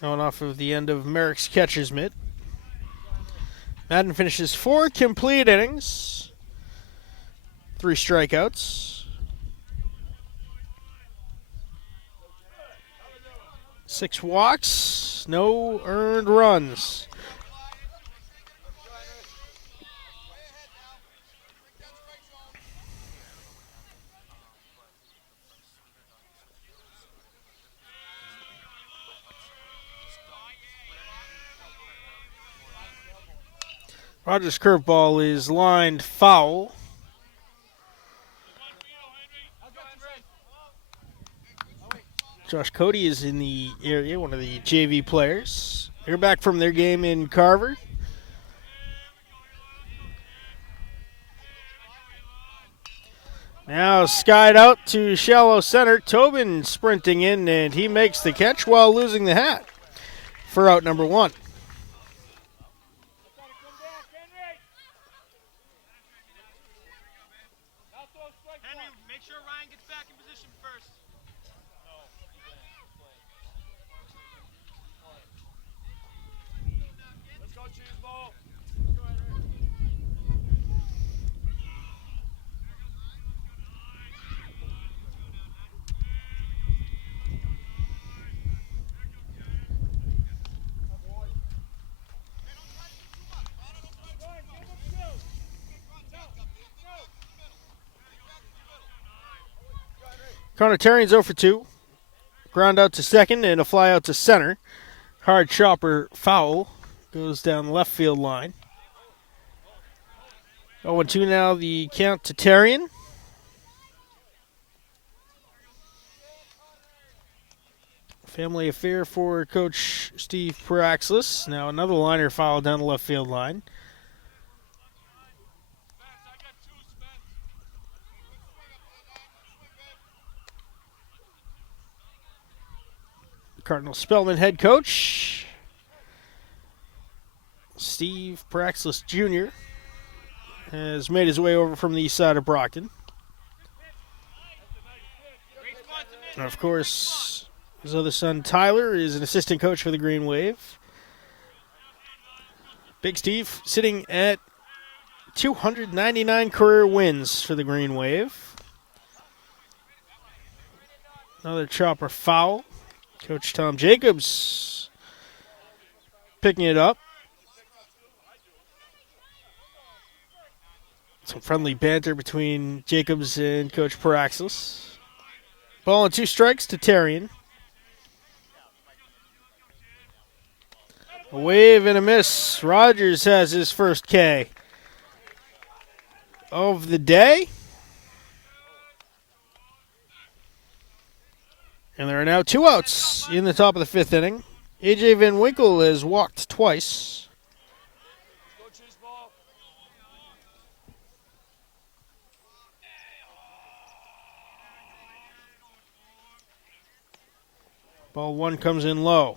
Going off of the end of Merrick's catcher's mitt. Madden finishes 4 complete innings, 3 strikeouts. 6 walks, no earned runs. Rogers' curveball is lined foul. Josh Cody is in the area, one of the JV players. They're back from their game in Carver. Now skied out to shallow center. Tobin sprinting in, and he makes the catch while losing the hat for out number 1. Connor Terrian's 0 for 2. Ground out to second and a fly out to center. Hard chopper foul. Goes down the left field line. 0-2 now, the count to Terrian. Family affair for Coach Steve Paraxlis. Now another liner foul down the left field line. Cardinal Spellman head coach Steve Paraxlis Jr. has made his way over from the east side of Brockton. And of course, his other son Tyler is an assistant coach for the Green Wave. Big Steve sitting at 299 career wins for the Green Wave. Another chopper foul. Coach Tom Jacobs picking it up. Some friendly banter between Jacobs and Coach Paraxlis. Ball and 2 strikes to Terrian. A wave and a miss. Rogers has his first K of the day. And there are now 2 outs in the top of the 5th inning. A.J. Van Winkle has walked twice. Ball 1 comes in low.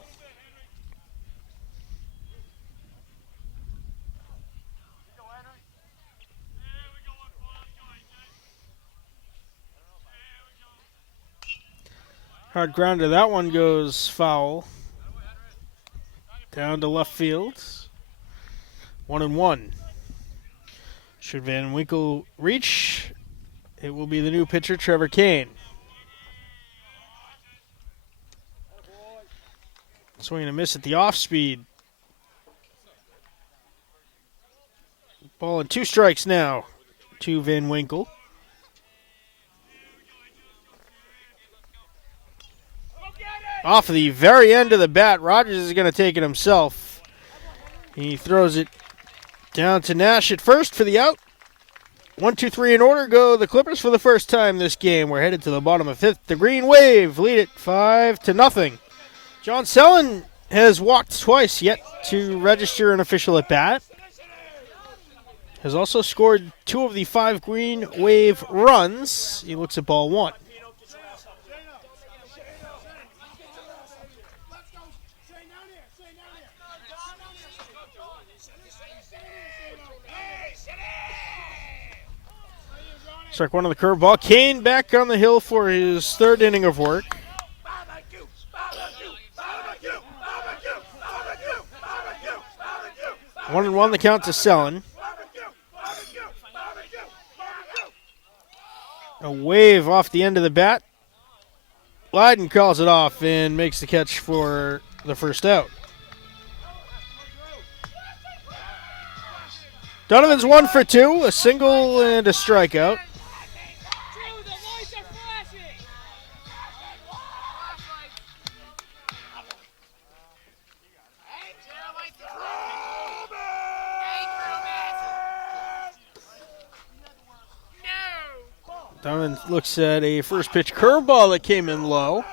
Hard grounder. That one goes foul. Down to left field. 1-1. Should Van Winkle reach, it will be the new pitcher, Trevor Kane. Swing and a miss at the off speed. Ball and 2 strikes now to Van Winkle. Off of the very end of the bat, Rogers is going to take it himself. He throws it down to Nash at first for the out. 1, 2, 3 in order go the Clippers for the first time this game. We're headed to the bottom of 5th. The Green Wave lead it 5-0. John Sellen has walked twice, yet to register an official at bat. Has also scored 2 of the 5 Green Wave runs. He looks at ball 1. Strike 1 on the curveball. Kane back on the hill for his 3rd inning of work. 1-1 the count to Sellen. A wave off the end of the bat. Lyden calls it off and makes the catch for the first out. Donovan's 1 for 2, a single and a strikeout. Donovan looks at a first pitch curveball that came in low.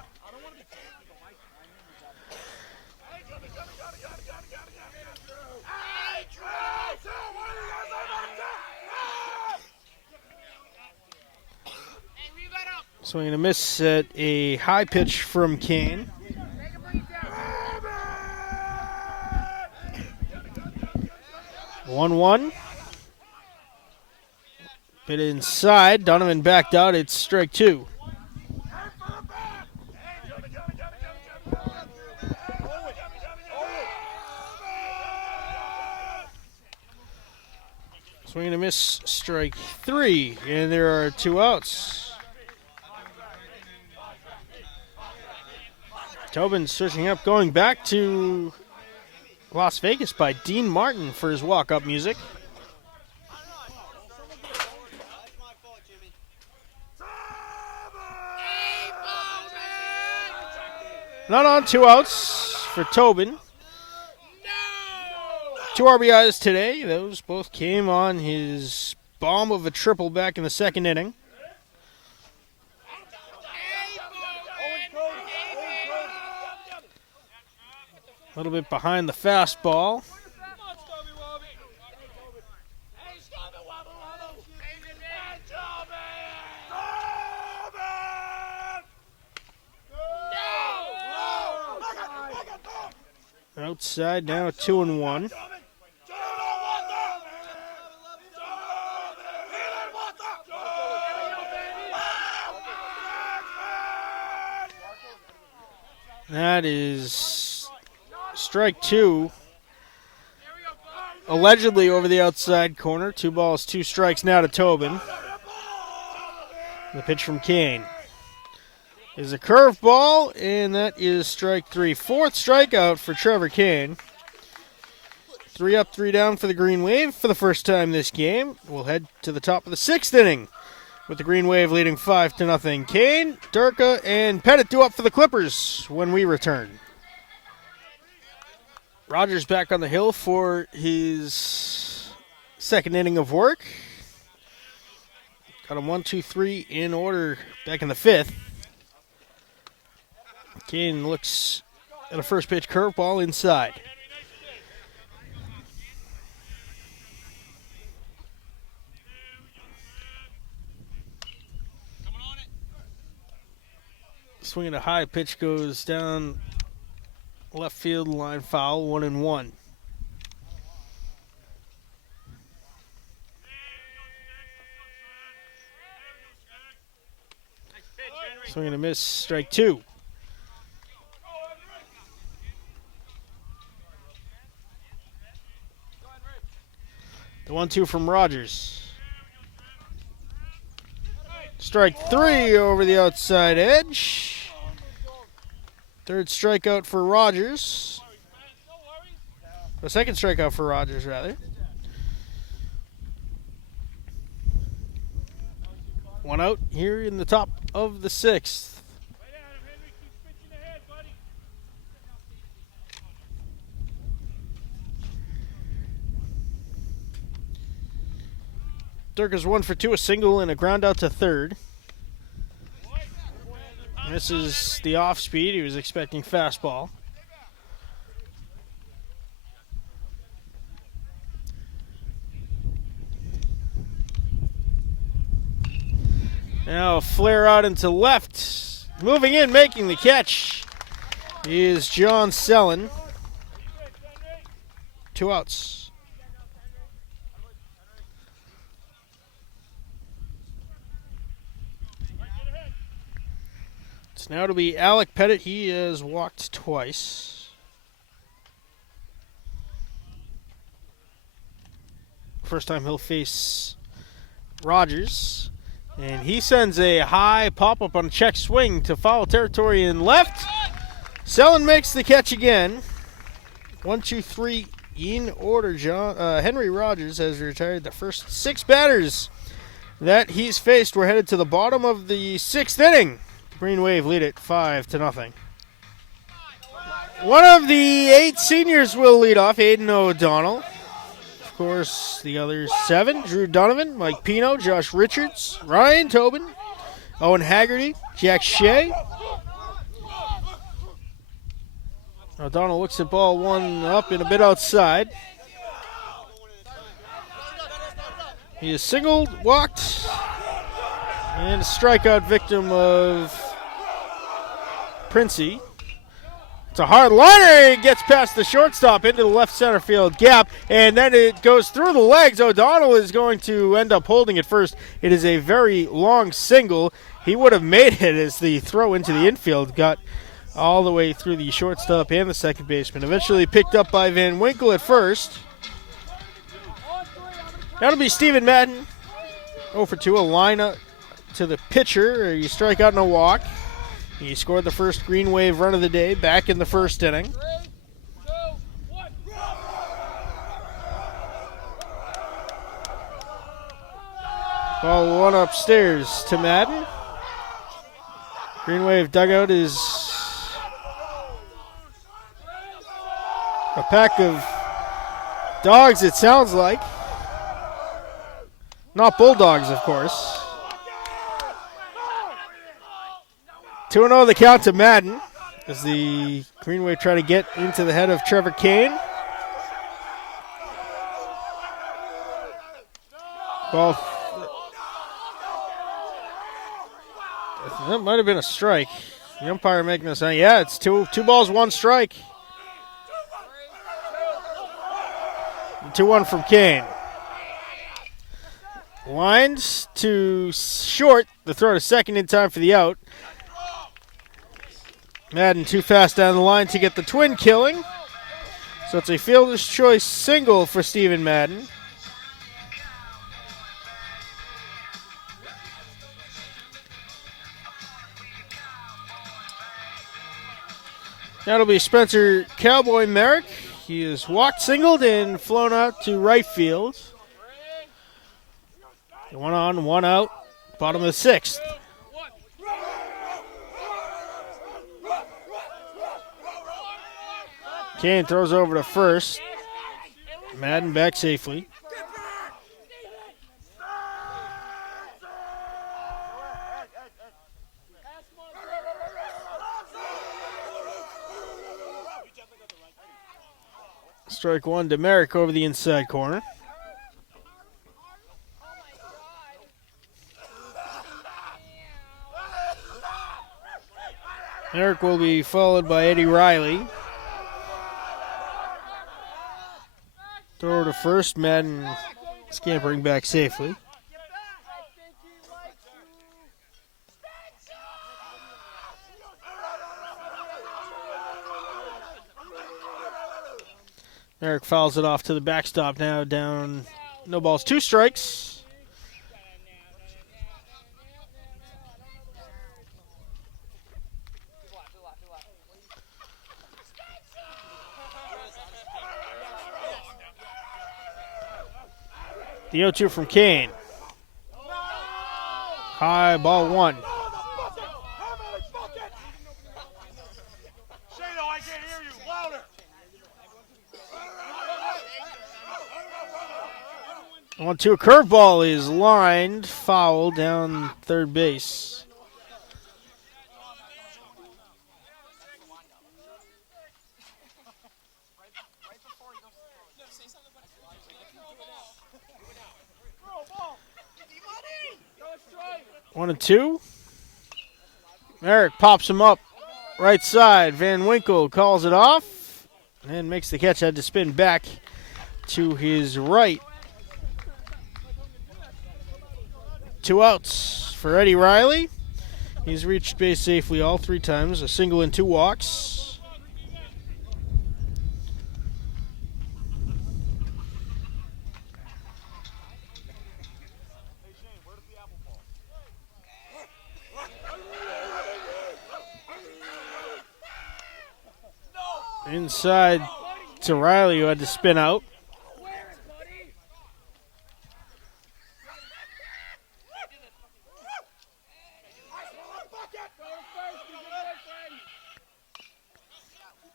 Swing and a miss at a high pitch from Kane. One. Bit inside. Donovan backed out. It's strike 2. Swing and a miss. Strike 3. And there are 2 outs. Tobin switching up, going back to Las Vegas by Dean Martin for his walk-up music. Not on, 2 outs for Tobin. 2 RBIs today. Those both came on his bomb of a triple back in the second inning. A little bit behind the fastball. Outside now, 2-1. That is strike 2. Allegedly over the outside corner. 2 balls, 2 strikes now to Tobin. The pitch from Kane is a curveball, and that is strike 3. 4th strikeout for Trevor Kane. 3 up, 3 down for the Green Wave for the first time this game. We'll head to the top of the 6th inning with the Green Wave leading 5-0. Kane, Durka, and Pettit due up for the Clippers when we return. Rogers back on the hill for his second inning of work. Got him 1, 2, 3 in order back in the 5th. Kane looks at a first pitch curveball inside. Swinging a high pitch goes down left field line foul, 1-1. Swinging a miss, strike 2. The 1-2 from Rogers. Strike 3 over the outside edge. 3rd strikeout for Rogers. The 2nd strikeout for Rogers, rather. 1 out here in the top of the 6th. Durka's 1 for 2, a single and a ground out to 3rd. This is the off speed. He was expecting fastball. Now a flare out into left. Moving in, making the catch is John Sellen. 2 outs. It's now to be Alec Pettit. He has walked twice. First time he'll face Rogers. And he sends a high pop-up on a check swing to foul territory in left. Sellen makes the catch again. 1, 2, 3 in order. Henry Rogers has retired the first 6 batters that he's faced. We're headed to the bottom of the 6th inning. Green Wave lead it 5-0. One of the 8 seniors will lead off, Aiden O'Donnell. Of course, the other 7, Drew Donovan, Mike Pino, Josh Richards, Ryan Tobin, Owen Haggerty, Jack Shea. O'Donnell looks at ball 1 up and a bit outside. He is singled, walked, and a strikeout victim of Princey. It's a hard liner. He gets past the shortstop into the left center field gap, and then it goes through the legs. O'Donnell is going to end up holding it first. It is a very long single. He would have made it as the throw into the infield got all the way through the shortstop and the second baseman. Eventually picked up by Van Winkle at first. That'll be Stephen Madden. 0 for 2, a line up to the pitcher. You strike out and a walk. He scored the first Green Wave run of the day back in the first inning. Ball 1 upstairs to Madden. Green Wave dugout is A pack of dogs, it sounds like. Not bulldogs, of course. 2-0 the count to Madden as the Green Wave try to get into the head of Trevor Kane. Ball. That might have been a strike. The umpire making this. Yeah, it's two balls, one strike. 2-1 from Kane. Lines to short. The throw to second in time for the out. Madden too fast down the line to get the twin killing. So it's a fielder's choice single for Stephen Madden. Now it'll be Spencer Cowboy Merrick. He is walked, singled, and flown out to right field. 1 on, 1 out, bottom of the 6th. Kane throws over to first. Madden back safely. Strike one to Merrick over the inside corner. Merrick will be followed by Eddie Riley. Throw to first, Madden scampering back safely. Merrick fouls it off to the backstop now, down no balls, 2 strikes. The 0-2 from Kane. High ball 1. Shano, I can't hear you. Louder. 1-2, curveball is lined, foul down third base. One and two. Merrick pops him up right side. Van Winkle calls it off and makes the catch. Had to spin back to his right. 2 outs for Eddie Riley. He's reached base safely all 3 times, a single and 2 walks. Inside to Riley, who had to spin out.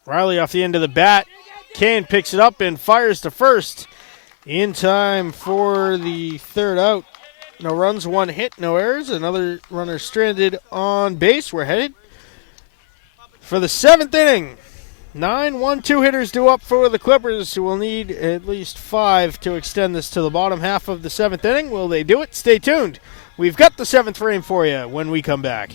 Riley off the end of the bat. Kane picks it up and fires to first in time for the 3rd out. No runs, 1 hit, no errors. Another runner stranded on base. We're headed for the 7th inning. 9 1-2 hitters due up for the Clippers, who will need at least 5 to extend this to the bottom half of the 7th inning. Will they do it? Stay tuned. We've got the 7th frame for you when we come back.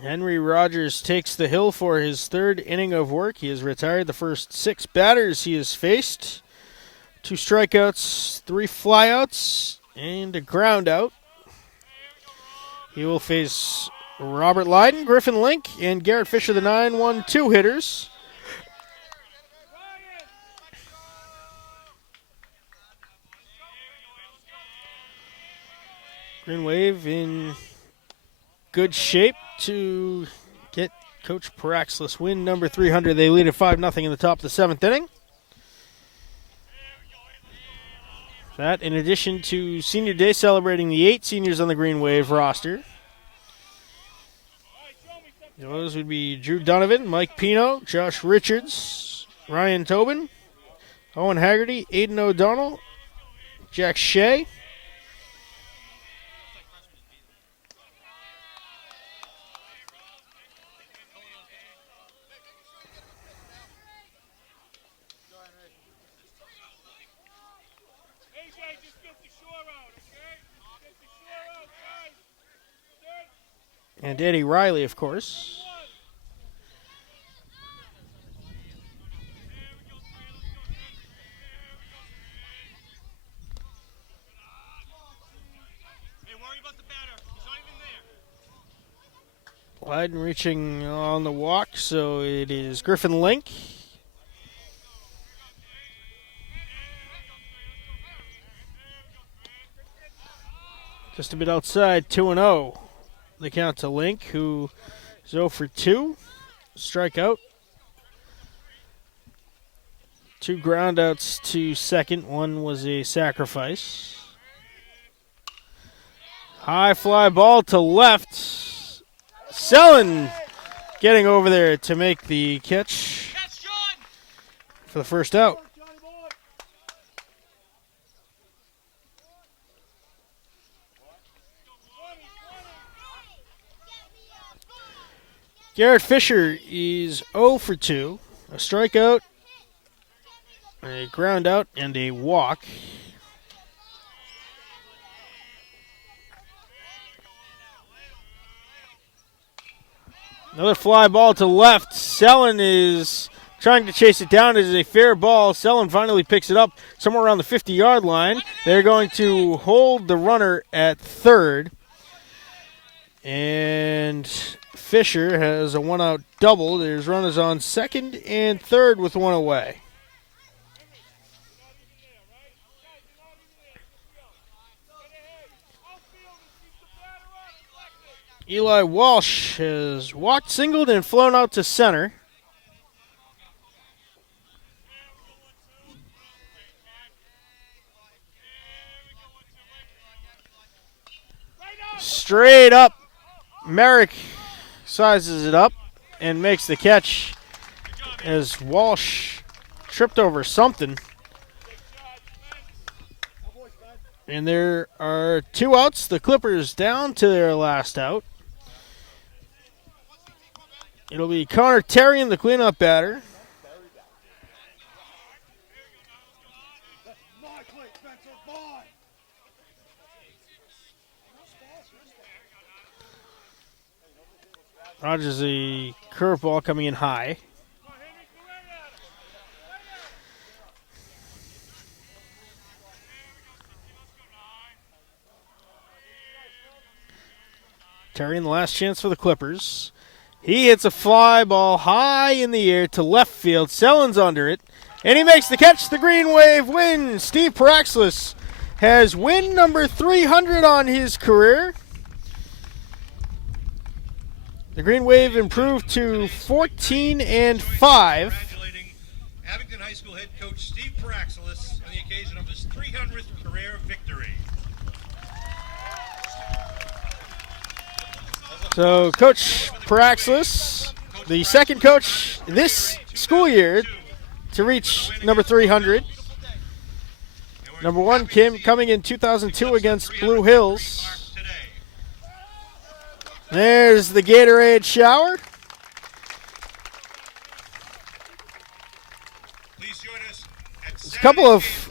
Henry Rogers takes the hill for his 3rd inning of work. He has retired the first 6 batters he has faced. 2 strikeouts, 3 flyouts, and a ground out. He will face Robert Lydon, Griffin Link, and Garrett Fisher, the 9-1-2 hitters. Green Wave in good shape to get Coach Paraxlis win number 300. They lead at 5-0 in the top of the 7th inning. That in addition to Senior Day celebrating the 8 seniors on the Green Wave roster. Those would be Drew Donovan, Mike Pino, Josh Richards, Ryan Tobin, Owen Haggerty, Aiden O'Donnell, Jack Shea. And Eddie Riley, of course. Blyden reaching on the walk, so it is Griffin Link. Just a bit outside, 2-0. The count to Link, who is 0 for 2. Strikeout. 2 groundouts to second. One was a sacrifice. High fly ball to left. Sellen getting over there to make the catch for the first out. Garrett Fisher is 0 for 2. A strikeout, a ground out, and a walk. Another fly ball to left. Sellen is trying to chase it down. It is a fair ball. Sellen finally picks it up somewhere around the 50-yard line. They're going to hold the runner at third. And Fisher has a one-out double. There's runners on second and third with one away. Eli Walsh has walked, singled, and flown out to center. Straight up, Merrick sizes it up and makes the catch as Walsh tripped over something. And there are 2 outs. The Clippers down to their last out. It'll be Connor Terrian, the cleanup batter. Rogers, the curveball coming in high. Terrian, the last chance for the Clippers. He hits a fly ball high in the air to left field. Sellen's under it, and he makes the catch. The Green Wave wins. Steve Paraxlis has win number 300 on his career. The Green Wave improved to 14-5. Abington High School head coach Steve Paraxlis on the occasion of his 300th career victory. So Coach Paraxlis, the second coach this school year to reach number 300. Number 1 coming in 2002 against Blue Hills. There's the Gatorade shower. There's a couple of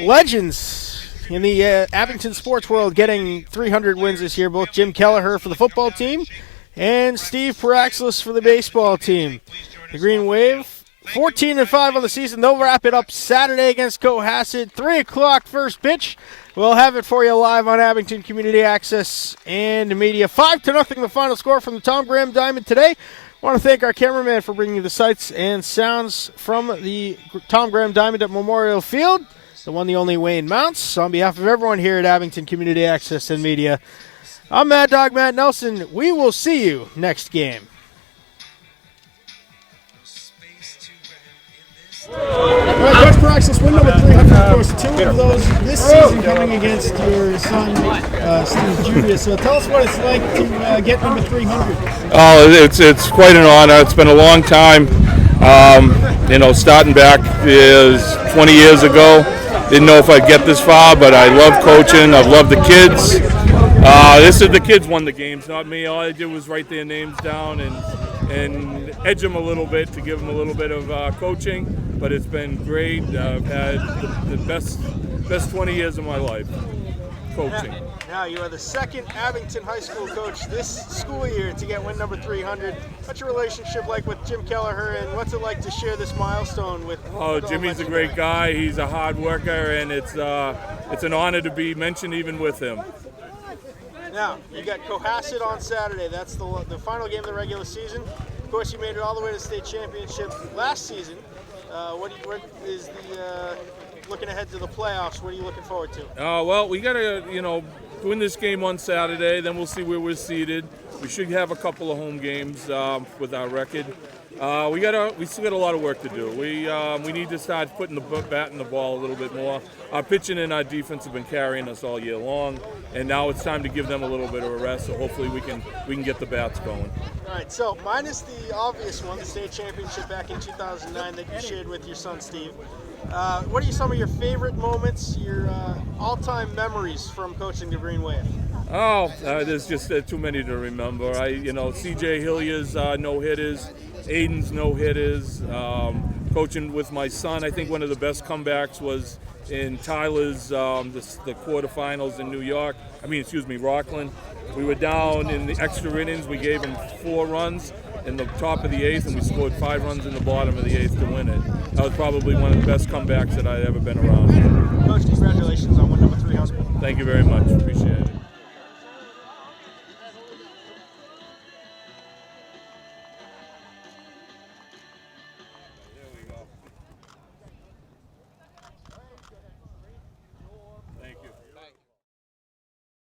legends in the Abington sports world getting 300 wins this year. Both Jim Kelleher for the football team and Steve Paraxlis for the baseball team. The Green Wave, 14-5 on the season. They'll wrap it up Saturday against Cohasset. 3 o'clock first pitch. We'll have it for you live on Abington Community Access and Media. 5-0 the final score from the Tom Graham Diamond today. I want to thank our cameraman for bringing you the sights and sounds from the Tom Graham Diamond at Memorial Field. The one, the only Wayne Mounts. On behalf of everyone here at Abington Community Access and Media, I'm Mad Dog Matt Nelson. We will see you next game. All right, Coach Praxis, win number 300, of course, 2 of those this season coming against your son, Steve Julius. So tell us what it's like to get number 300. Oh, it's quite an honor. It's been a long time. Starting back is 20 years ago. Didn't know if I'd get this far, but I love coaching. I've loved the kids. The kids won the games, not me. All I did was write their names down and edge them a little bit to give them a little bit of coaching. But it's been great. I've had the best 20 years of my life coaching. Now, you are the second Abington High School coach this school year to get win number 300. What's your relationship like with Jim Kelleher, and what's it like to share this milestone with? Oh, Jimmy's a great guy. He's a hard worker, and it's an honor to be mentioned even with him. Now, you got Cohasset on Saturday. That's the final game of the regular season. Of course, you made it all the way to the state championship last season. What is the looking ahead to the playoffs? What are you looking forward to? Well, we got to win this game on Saturday. Then we'll see where we're seated. We should have a couple of home games with our record. We still got a lot of work to do. We need to start putting the bat in the ball a little bit more. Our pitching and our defense have been carrying us all year long, and now it's time to give them a little bit of a rest. So hopefully we can get the bats going. All right. So minus the obvious one, the state championship back in 2009 that you shared with your son Steve. What are some of your favorite moments, your all-time memories from coaching the Green Wave? There's just too many to remember. C.J. Hillier's no-hitters, Aiden's no-hitters, coaching with my son. I think one of the best comebacks was in Tyler's the quarterfinals in Rockland. We were down in the extra innings. We gave him 4 runs in the top of the 8th, and we scored 5 runs in the bottom of the 8th to win it. That was probably one of the best comebacks that I've ever been around. Coach, congratulations on win number 300. Thank you very much. Appreciate it.